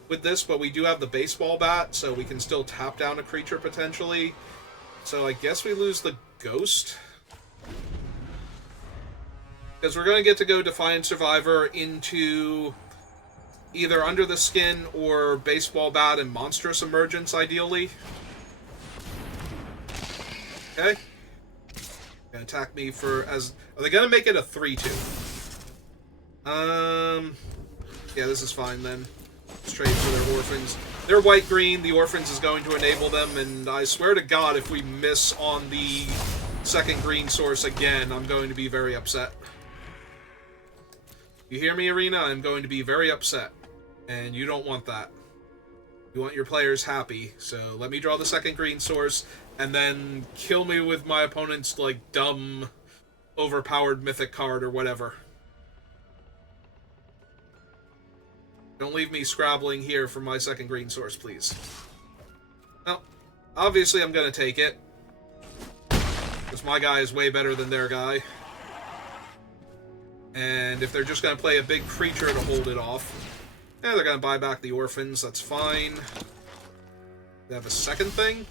with this, but we do have the baseball bat, so we can still tap down a creature potentially. So I guess we lose the Ghost. Because we're going to get to go Defiant Survivor into either Under the Skin or Baseball Bat and Monstrous Emergence, ideally. Okay. Gonna attack me for as... Are they gonna make it a 3-2? Yeah, this is fine then. Straight for their Orphans. They're white-green, the Orphans is going to enable them, and I swear to God, if we miss on the second green source again, I'm going to be very upset. You hear me, Arena? I'm going to be very upset. And you don't want that. You want your players happy, so let me draw the second green source, and then kill me with my opponent's, like, dumb, overpowered mythic card or whatever. Don't leave me scrabbling here for my second green source, please. Well, obviously I'm gonna take it. Because my guy is way better than their guy. And if they're just gonna play a big creature to hold it off, yeah, they're gonna buy back the Orphans, that's fine. They have a second thing?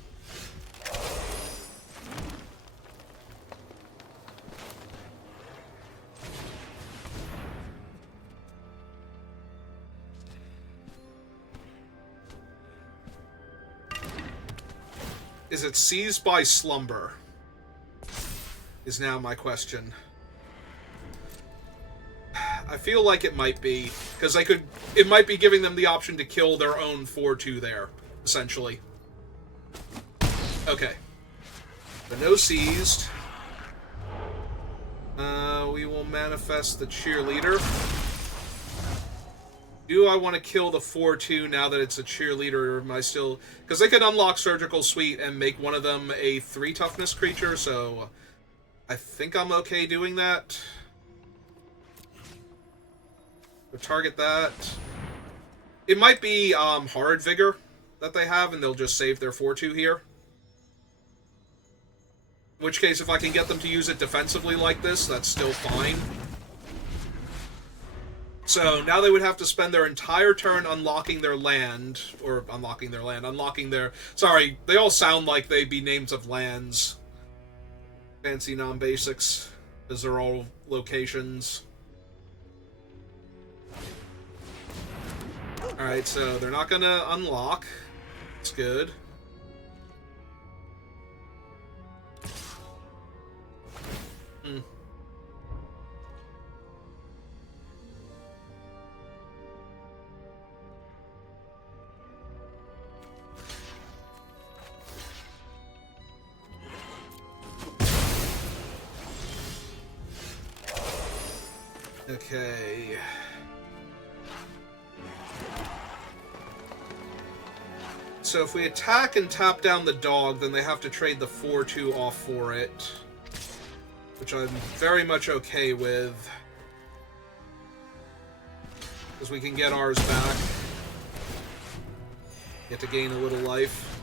Is it seized by slumber? Is now my question. I feel like it might be, because it might be giving them the option to kill their own 4-2 there, essentially. Okay. The no seized. We will manifest the cheerleader. Do I want to kill the 4-2 now that it's a cheerleader, or am I still... Because they could unlock Surgical Suite and make one of them a 3 toughness creature, so... I think I'm okay doing that. We'll target that. It might be Horrid Vigor that they have, and they'll just save their 4-2 here. In which case, if I can get them to use it defensively like this, that's still fine. So now they would have to spend their entire turn unlocking their land, or unlocking their... Sorry, they all sound like they'd be names of lands. Fancy non-basics, because they're all locations. Alright, so they're not gonna unlock. That's good. Okay. So if we attack and tap down the dog, then they have to trade the 4-2 off for it. Which I'm very much okay with. Because we can get ours back. Get to gain a little life.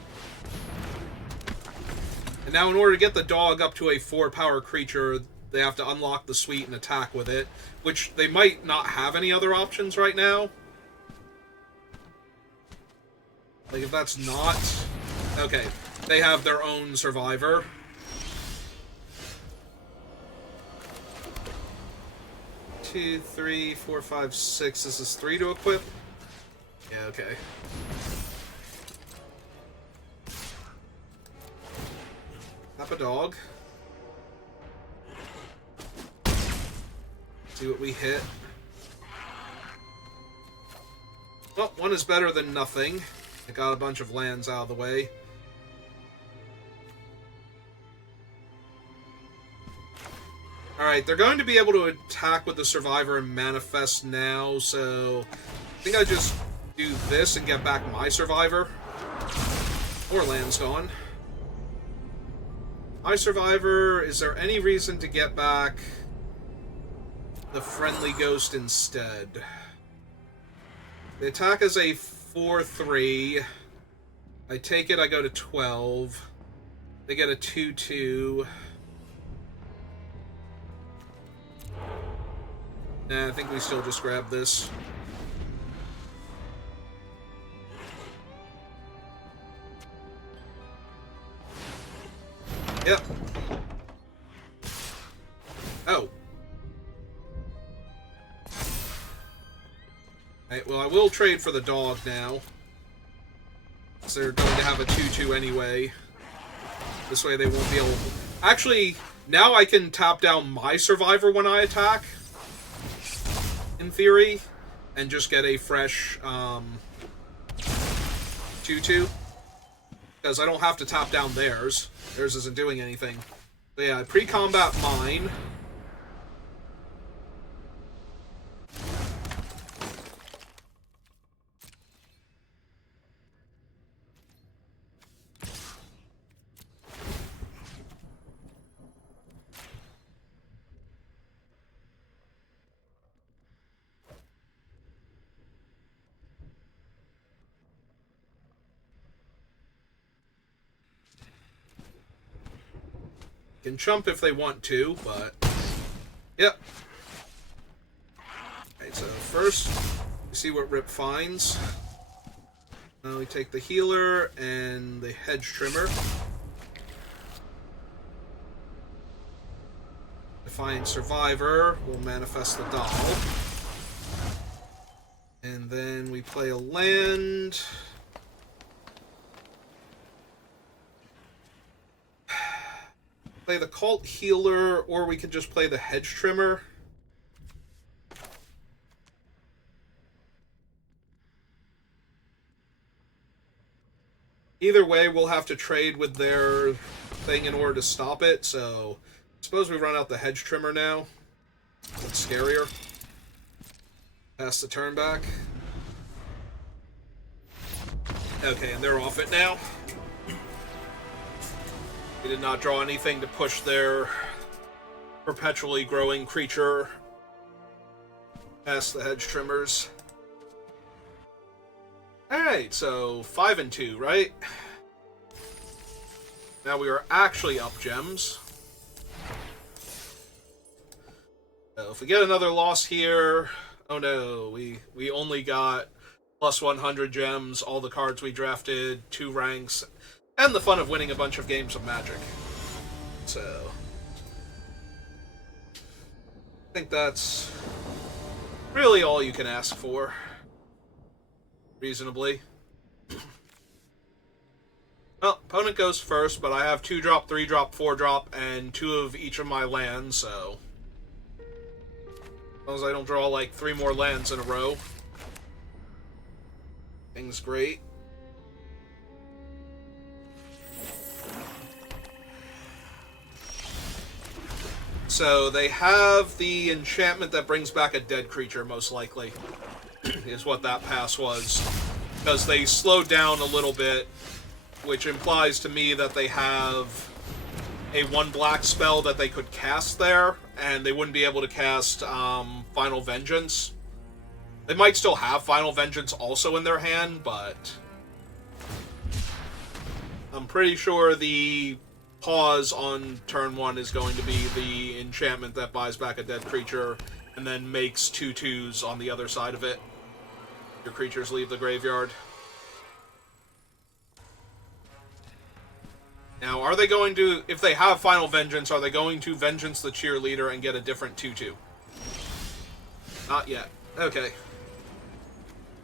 And now in order to get the dog up to a 4-power creature, they have to unlock the suite and attack with it. Which they might not have any other options right now. Like, if that's not... Okay, they have their own survivor. 2, 3, 4, 5, 6. This is 3 to equip? Yeah, okay. Tap a dog. See what we hit. Well, one is better than nothing. I got a bunch of lands out of the way. Alright, they're going to be able to attack with the Survivor and Manifest now, so I think I just do this and get back my Survivor. Or land's gone. My Survivor, is there any reason to get back the Friendly Ghost instead? The attack is a 4-3. I take it, I go to 12. They get a 2-2. Nah, I think we still just grab this. Yep. Oh. Alright, well, I will trade for the dog now. So they're going to have a 2-2 anyway. This way they won't be able... Actually, now I can tap down my Survivor when I attack. In theory, and just get a fresh 2-2, because I don't have to tap down theirs. Theirs isn't doing anything. So yeah, pre-combat mine. Can chump if they want to, but... Yep. Alright, so first, we see what Rip finds. Now we take the healer and the hedge trimmer. Define Survivor. We'll manifest the doll. And then we play a land... Play the Cult Healer, or we could just play the Hedge Trimmer. Either way, we'll have to trade with their thing in order to stop it, so I suppose we run out the Hedge Trimmer now. That's scarier. Pass the turn back. Okay, and they're off it now. They did not draw anything to push their perpetually growing creature past the hedge trimmers. Alright, so 5 and 2, right? Now we are actually up gems. So if we get another loss here... Oh no, we only got plus 100 gems, all the cards we drafted, 2 ranks... And the fun of winning a bunch of games of Magic. So... I think that's really all you can ask for. Reasonably. Well, opponent goes first, but I have 2-drop, 3-drop, 4-drop, and 2 of each of my lands, so... As long as I don't draw, like, 3 more lands in a row. Thing's great. So they have the enchantment that brings back a dead creature, most likely, is what that pass was. Because they slowed down a little bit, which implies to me that they have a 1-black spell that they could cast there, and they wouldn't be able to cast Final Vengeance. They might still have Final Vengeance also in their hand, but I'm pretty sure the pause on turn 1 is going to be the enchantment that buys back a dead creature and then makes 2/2s on the other side of it. Your creatures leave the graveyard. Now, are they going to, if they have Final Vengeance, are they going to Vengeance the Cheerleader and get a different 2/2? Not yet. Okay.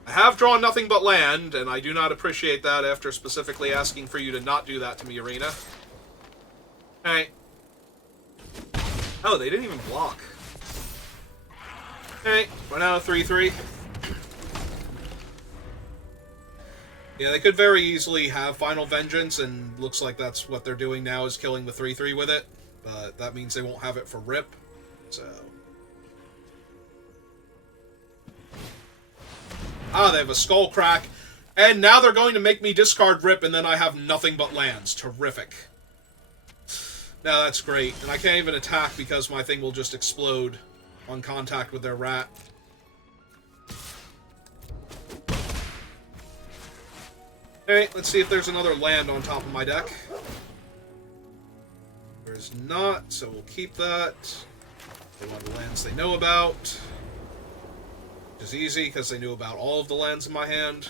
I have drawn nothing but land, and I do not appreciate that after specifically asking for you to not do that to me, Arena. Alright. Oh, they didn't even block. Alright, we're now 3-3. Yeah, they could very easily have Final Vengeance, and looks like that's what they're doing now, is killing the 3-3 with it. But that means they won't have it for Rip, so... Ah, they have a Skull Crack, and now they're going to make me discard Rip, and then I have nothing but lands. Terrific. Now that's great, and I can't even attack because my thing will just explode on contact with their rat. Alright, let's see if there's another land on top of my deck. There's not, so we'll keep that. They want the lands they know about. Which is easy, because they knew about all of the lands in my hand.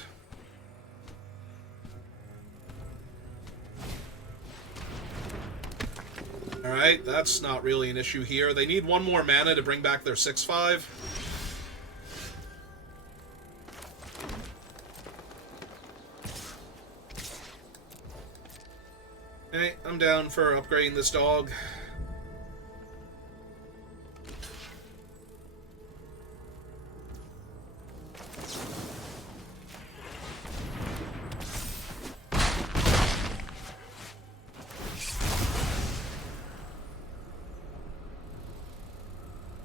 Alright, that's not really an issue here. They need one more mana to bring back their 6-5. Okay, I'm down for upgrading this dog.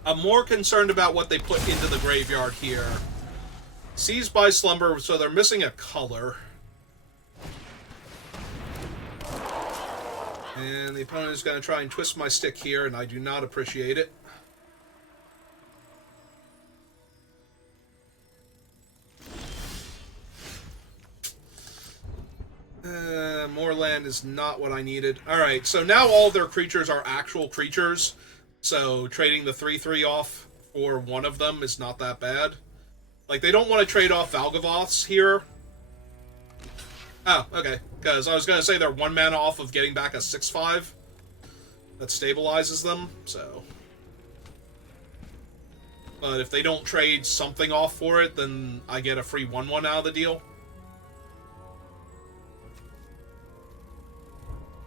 I'm more concerned about what they put into the graveyard here. Seized by Slumber, so they're missing a color. And the opponent is going to try and twist my stick here, and I do not appreciate it. More land is not what I needed. Alright, so now all their creatures are actual creatures. So trading the 3-3 off for one of them is not that bad. Like, they don't want to trade off Valgavoths here. Oh, okay. Because I was going to say they're 1 mana off of getting back a 6-5. That stabilizes them, so... But if they don't trade something off for it, then I get a free 1-1 out of the deal.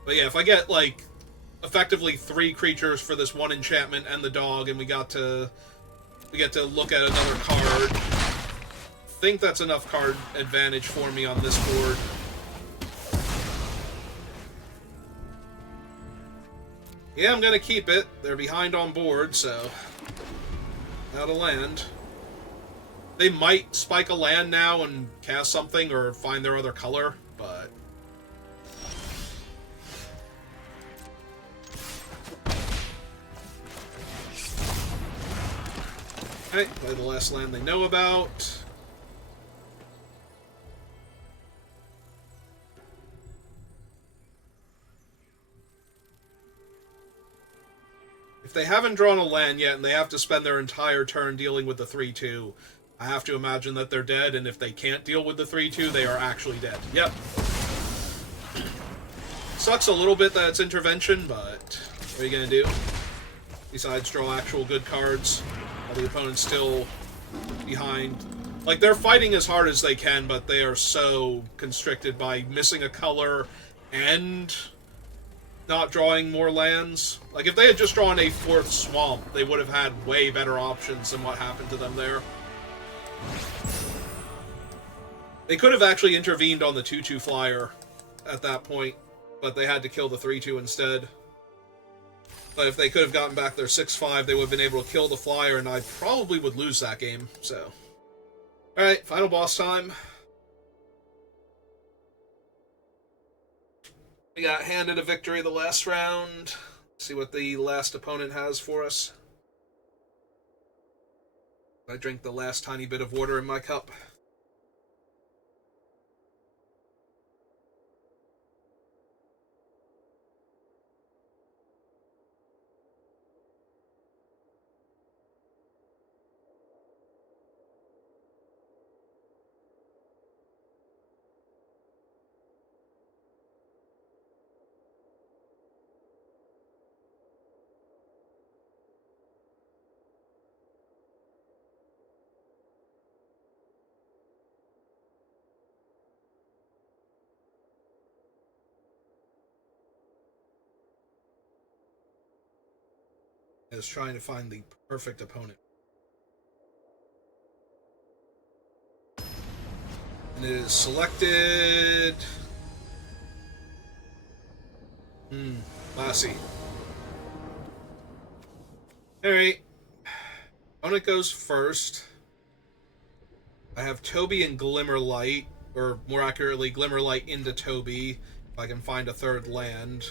But yeah, if I get, like, effectively 3 creatures for this 1 enchantment and the dog, and we get to look at another card, I think that's enough card advantage for me on this board. Yeah, I'm gonna keep it. They're behind on board, so... out of land. They might spike a land now and cast something, or find their other color, but... Okay, play the last land they know about. If they haven't drawn a land yet and they have to spend their entire turn dealing with the 3-2, I have to imagine that they're dead, and if they can't deal with the 3-2, they are actually dead. Yep. Sucks a little bit that it's intervention, but what are you gonna do? Besides draw actual good cards, while the opponent's still behind. Like, they're fighting as hard as they can, but they are so constricted by missing a color and not drawing more lands. Like, if they had just drawn a 4th swamp, they would have had way better options than what happened to them there. They could have actually intervened on the 2-2 flyer at that point, but they had to kill the 3-2 instead. But if they could have gotten back their 6-5, they would have been able to kill the flyer, and I probably would lose that game, so... Alright, final boss time. We got handed a victory the last round. See what the last opponent has for us. I drink the last tiny bit of water in my cup. I was trying to find the perfect opponent. And it is selected... Lassie. Alright. Opponent goes first. I have Toby and Glimmerlight, or more accurately, Glimmerlight into Toby, if I can find a third land,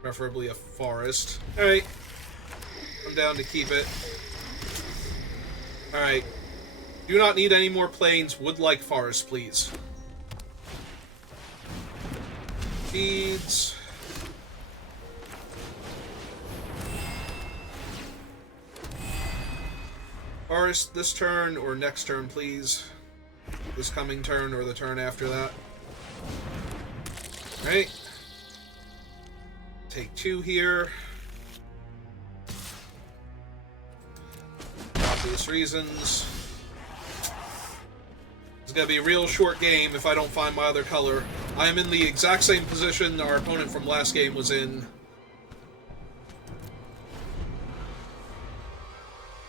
preferably a forest. Alright. I'm down to keep it. Alright. Do not need any more plains. Would like forest, please. Feeds. Forest this turn or next turn, please. This coming turn or the turn after that. Right. Take 2 here. Obvious reasons. It's gonna be a real short game if I don't find my other color. I am in the exact same position our opponent from last game was in.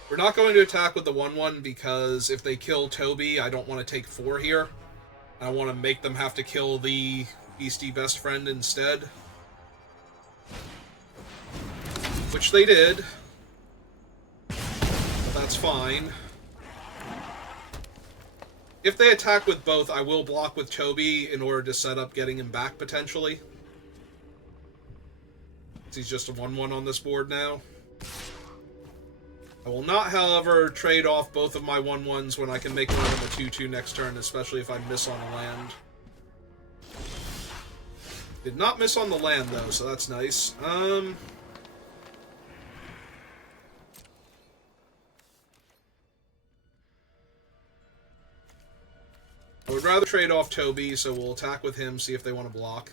We're not going to attack with the 1/1 because if they kill Toby, I don't want to take 4 here. I want to make them have to kill the beastie best friend instead. Which they did. But that's fine. If they attack with both, I will block with Toby in order to set up getting him back, potentially. He's just a 1/1 on this board now. I will not, however, trade off both of my 1/1s when I can make one of them a 2/2 next turn, especially if I miss on a land. Did not miss on the land, though, so that's nice. I would rather trade off Toby, so we'll attack with him, see if they want to block.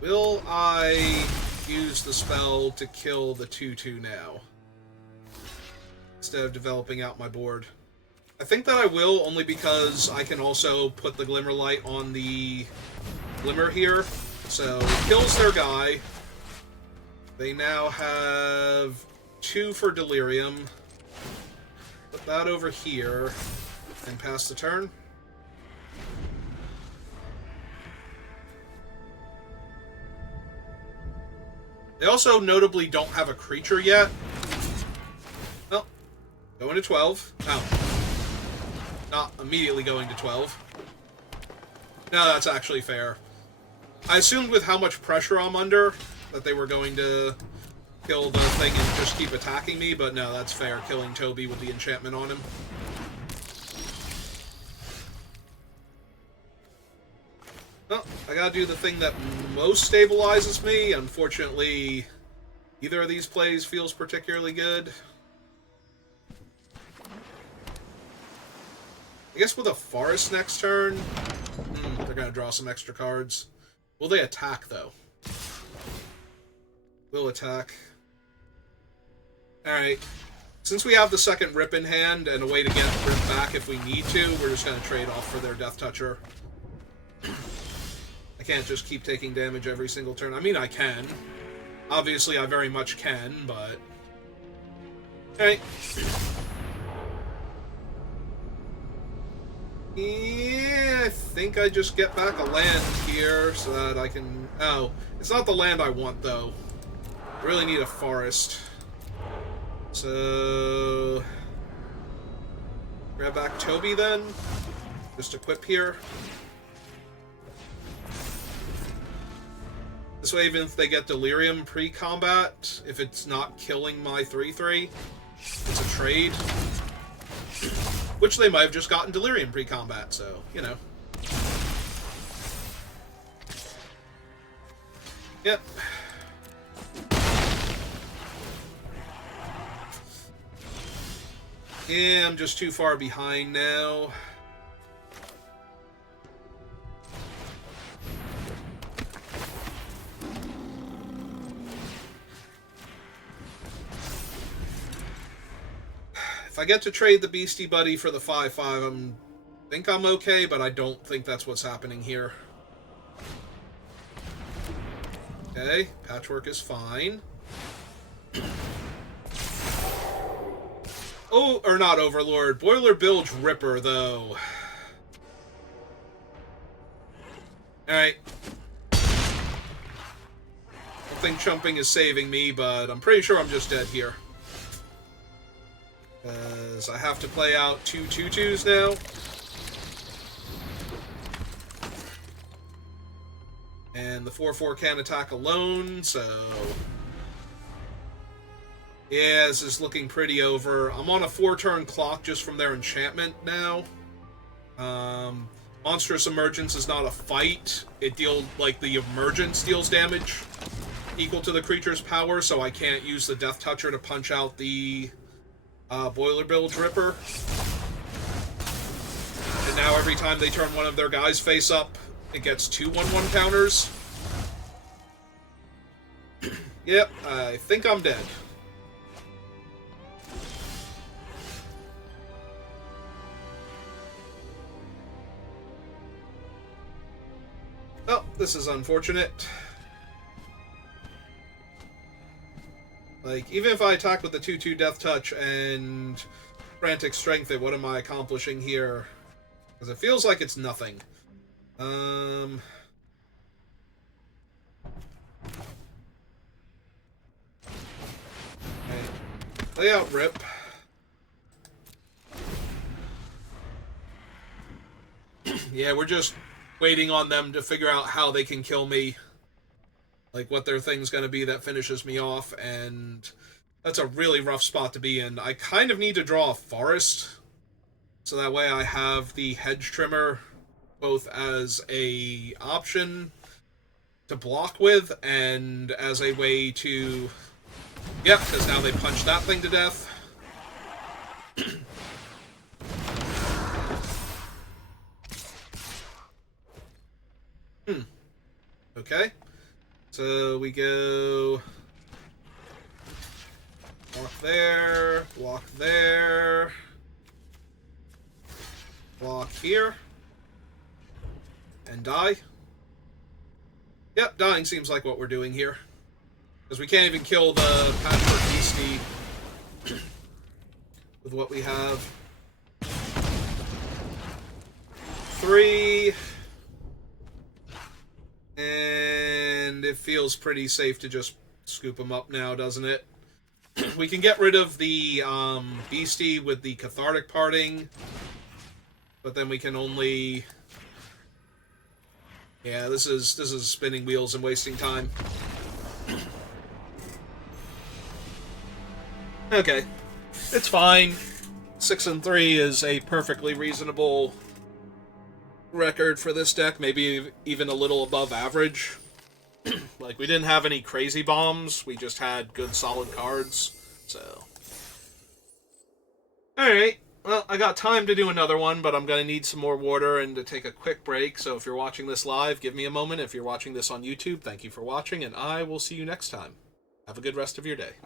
Will I use the spell to kill the 2/2 now? Instead of developing out my board. I think that I will, only because I can also put the Glimmerlight on the Glimmer here. So, it kills their guy. They now have 2 for Delirium. Put that over here. And pass the turn. They also notably don't have a creature yet. Well, going to 12. Oh. Not immediately going to 12. No, that's actually fair. I assumed with how much pressure I'm under that they were going to kill the thing and just keep attacking me, but no, that's fair, killing Toby with the enchantment on him. Well, I gotta do the thing that most stabilizes me. Unfortunately, either of these plays feels particularly good. I guess with a forest next turn, they're gonna draw some extra cards. Will they attack, though? Will attack. Alright. Since we have the second Rip in hand and a way to get Rip back if we need to, we're just gonna trade off for their Death Toucher. I can't just keep taking damage every single turn. I mean, I can. Obviously, I very much can, but... Alright. Yeah, I think I just get back a land here so that I can... Oh, it's not the land I want, though. I really need a forest. So... Grab back Toby, then. Just equip here. This way, even if they get Delirium pre-combat, if it's not killing my 3/3, it's a trade. Which they might have just gotten Delirium pre-combat, so, you know. Yep. Yeah, I'm just too far behind now. If I get to trade the Beastie Buddy for the 5/5, I think I'm okay, but I don't think that's what's happening here. Okay, Patchwork is fine. Oh, or not Overlord. Boiler Bilge Ripper, though. Alright. I don't think chumping is saving me, but I'm pretty sure I'm just dead here. Because I have to play out 2 2/2s now. And the 4/4 can't attack alone, so... Yeah, this is looking pretty over. I'm on a 4-turn clock just from their enchantment now. Monstrous Emergence is not a fight. It deals, like, the emergence deals damage equal to the creature's power, so I can't use the Death Toucher to punch out the Boiler Bilge Ripper. And now every time they turn one of their guys face up, it gets 2 1/1 counters. Yep, I think I'm dead. Oh, this is unfortunate. Like, even if I attack with the 2/2 Death Touch and Frantic Strength it, what am I accomplishing here? Because it feels like it's nothing. Okay. Lay out Rip. Yeah, we're just waiting on them to figure out how they can kill me. Like, what their thing's gonna be that finishes me off, and that's a really rough spot to be in. I kind of need to draw a forest, so that way I have the Hedge Trimmer both as a option to block with, and as a way to... Yep, because now they punch that thing to death. Okay. So we go... Walk there, walk there, walk here, and die. Yep, dying seems like what we're doing here. Because we can't even kill the Patchwork Beastie with what we have. 3... And it feels pretty safe to just scoop them up now, doesn't it? We can get rid of the Beastie with the Cathartic Parting, but then we can only... Yeah, this is spinning wheels and wasting time. Okay, it's fine. 6-3 is a perfectly reasonable record for this deck, maybe even a little above average. Like, we didn't have any crazy bombs, we just had good solid cards, so... Alright, well, I got time to do another one, but I'm gonna need some more water and to take a quick break, so if you're watching this live, give me a moment. If you're watching this on YouTube, thank you for watching, and I will see you next time. Have a good rest of your day.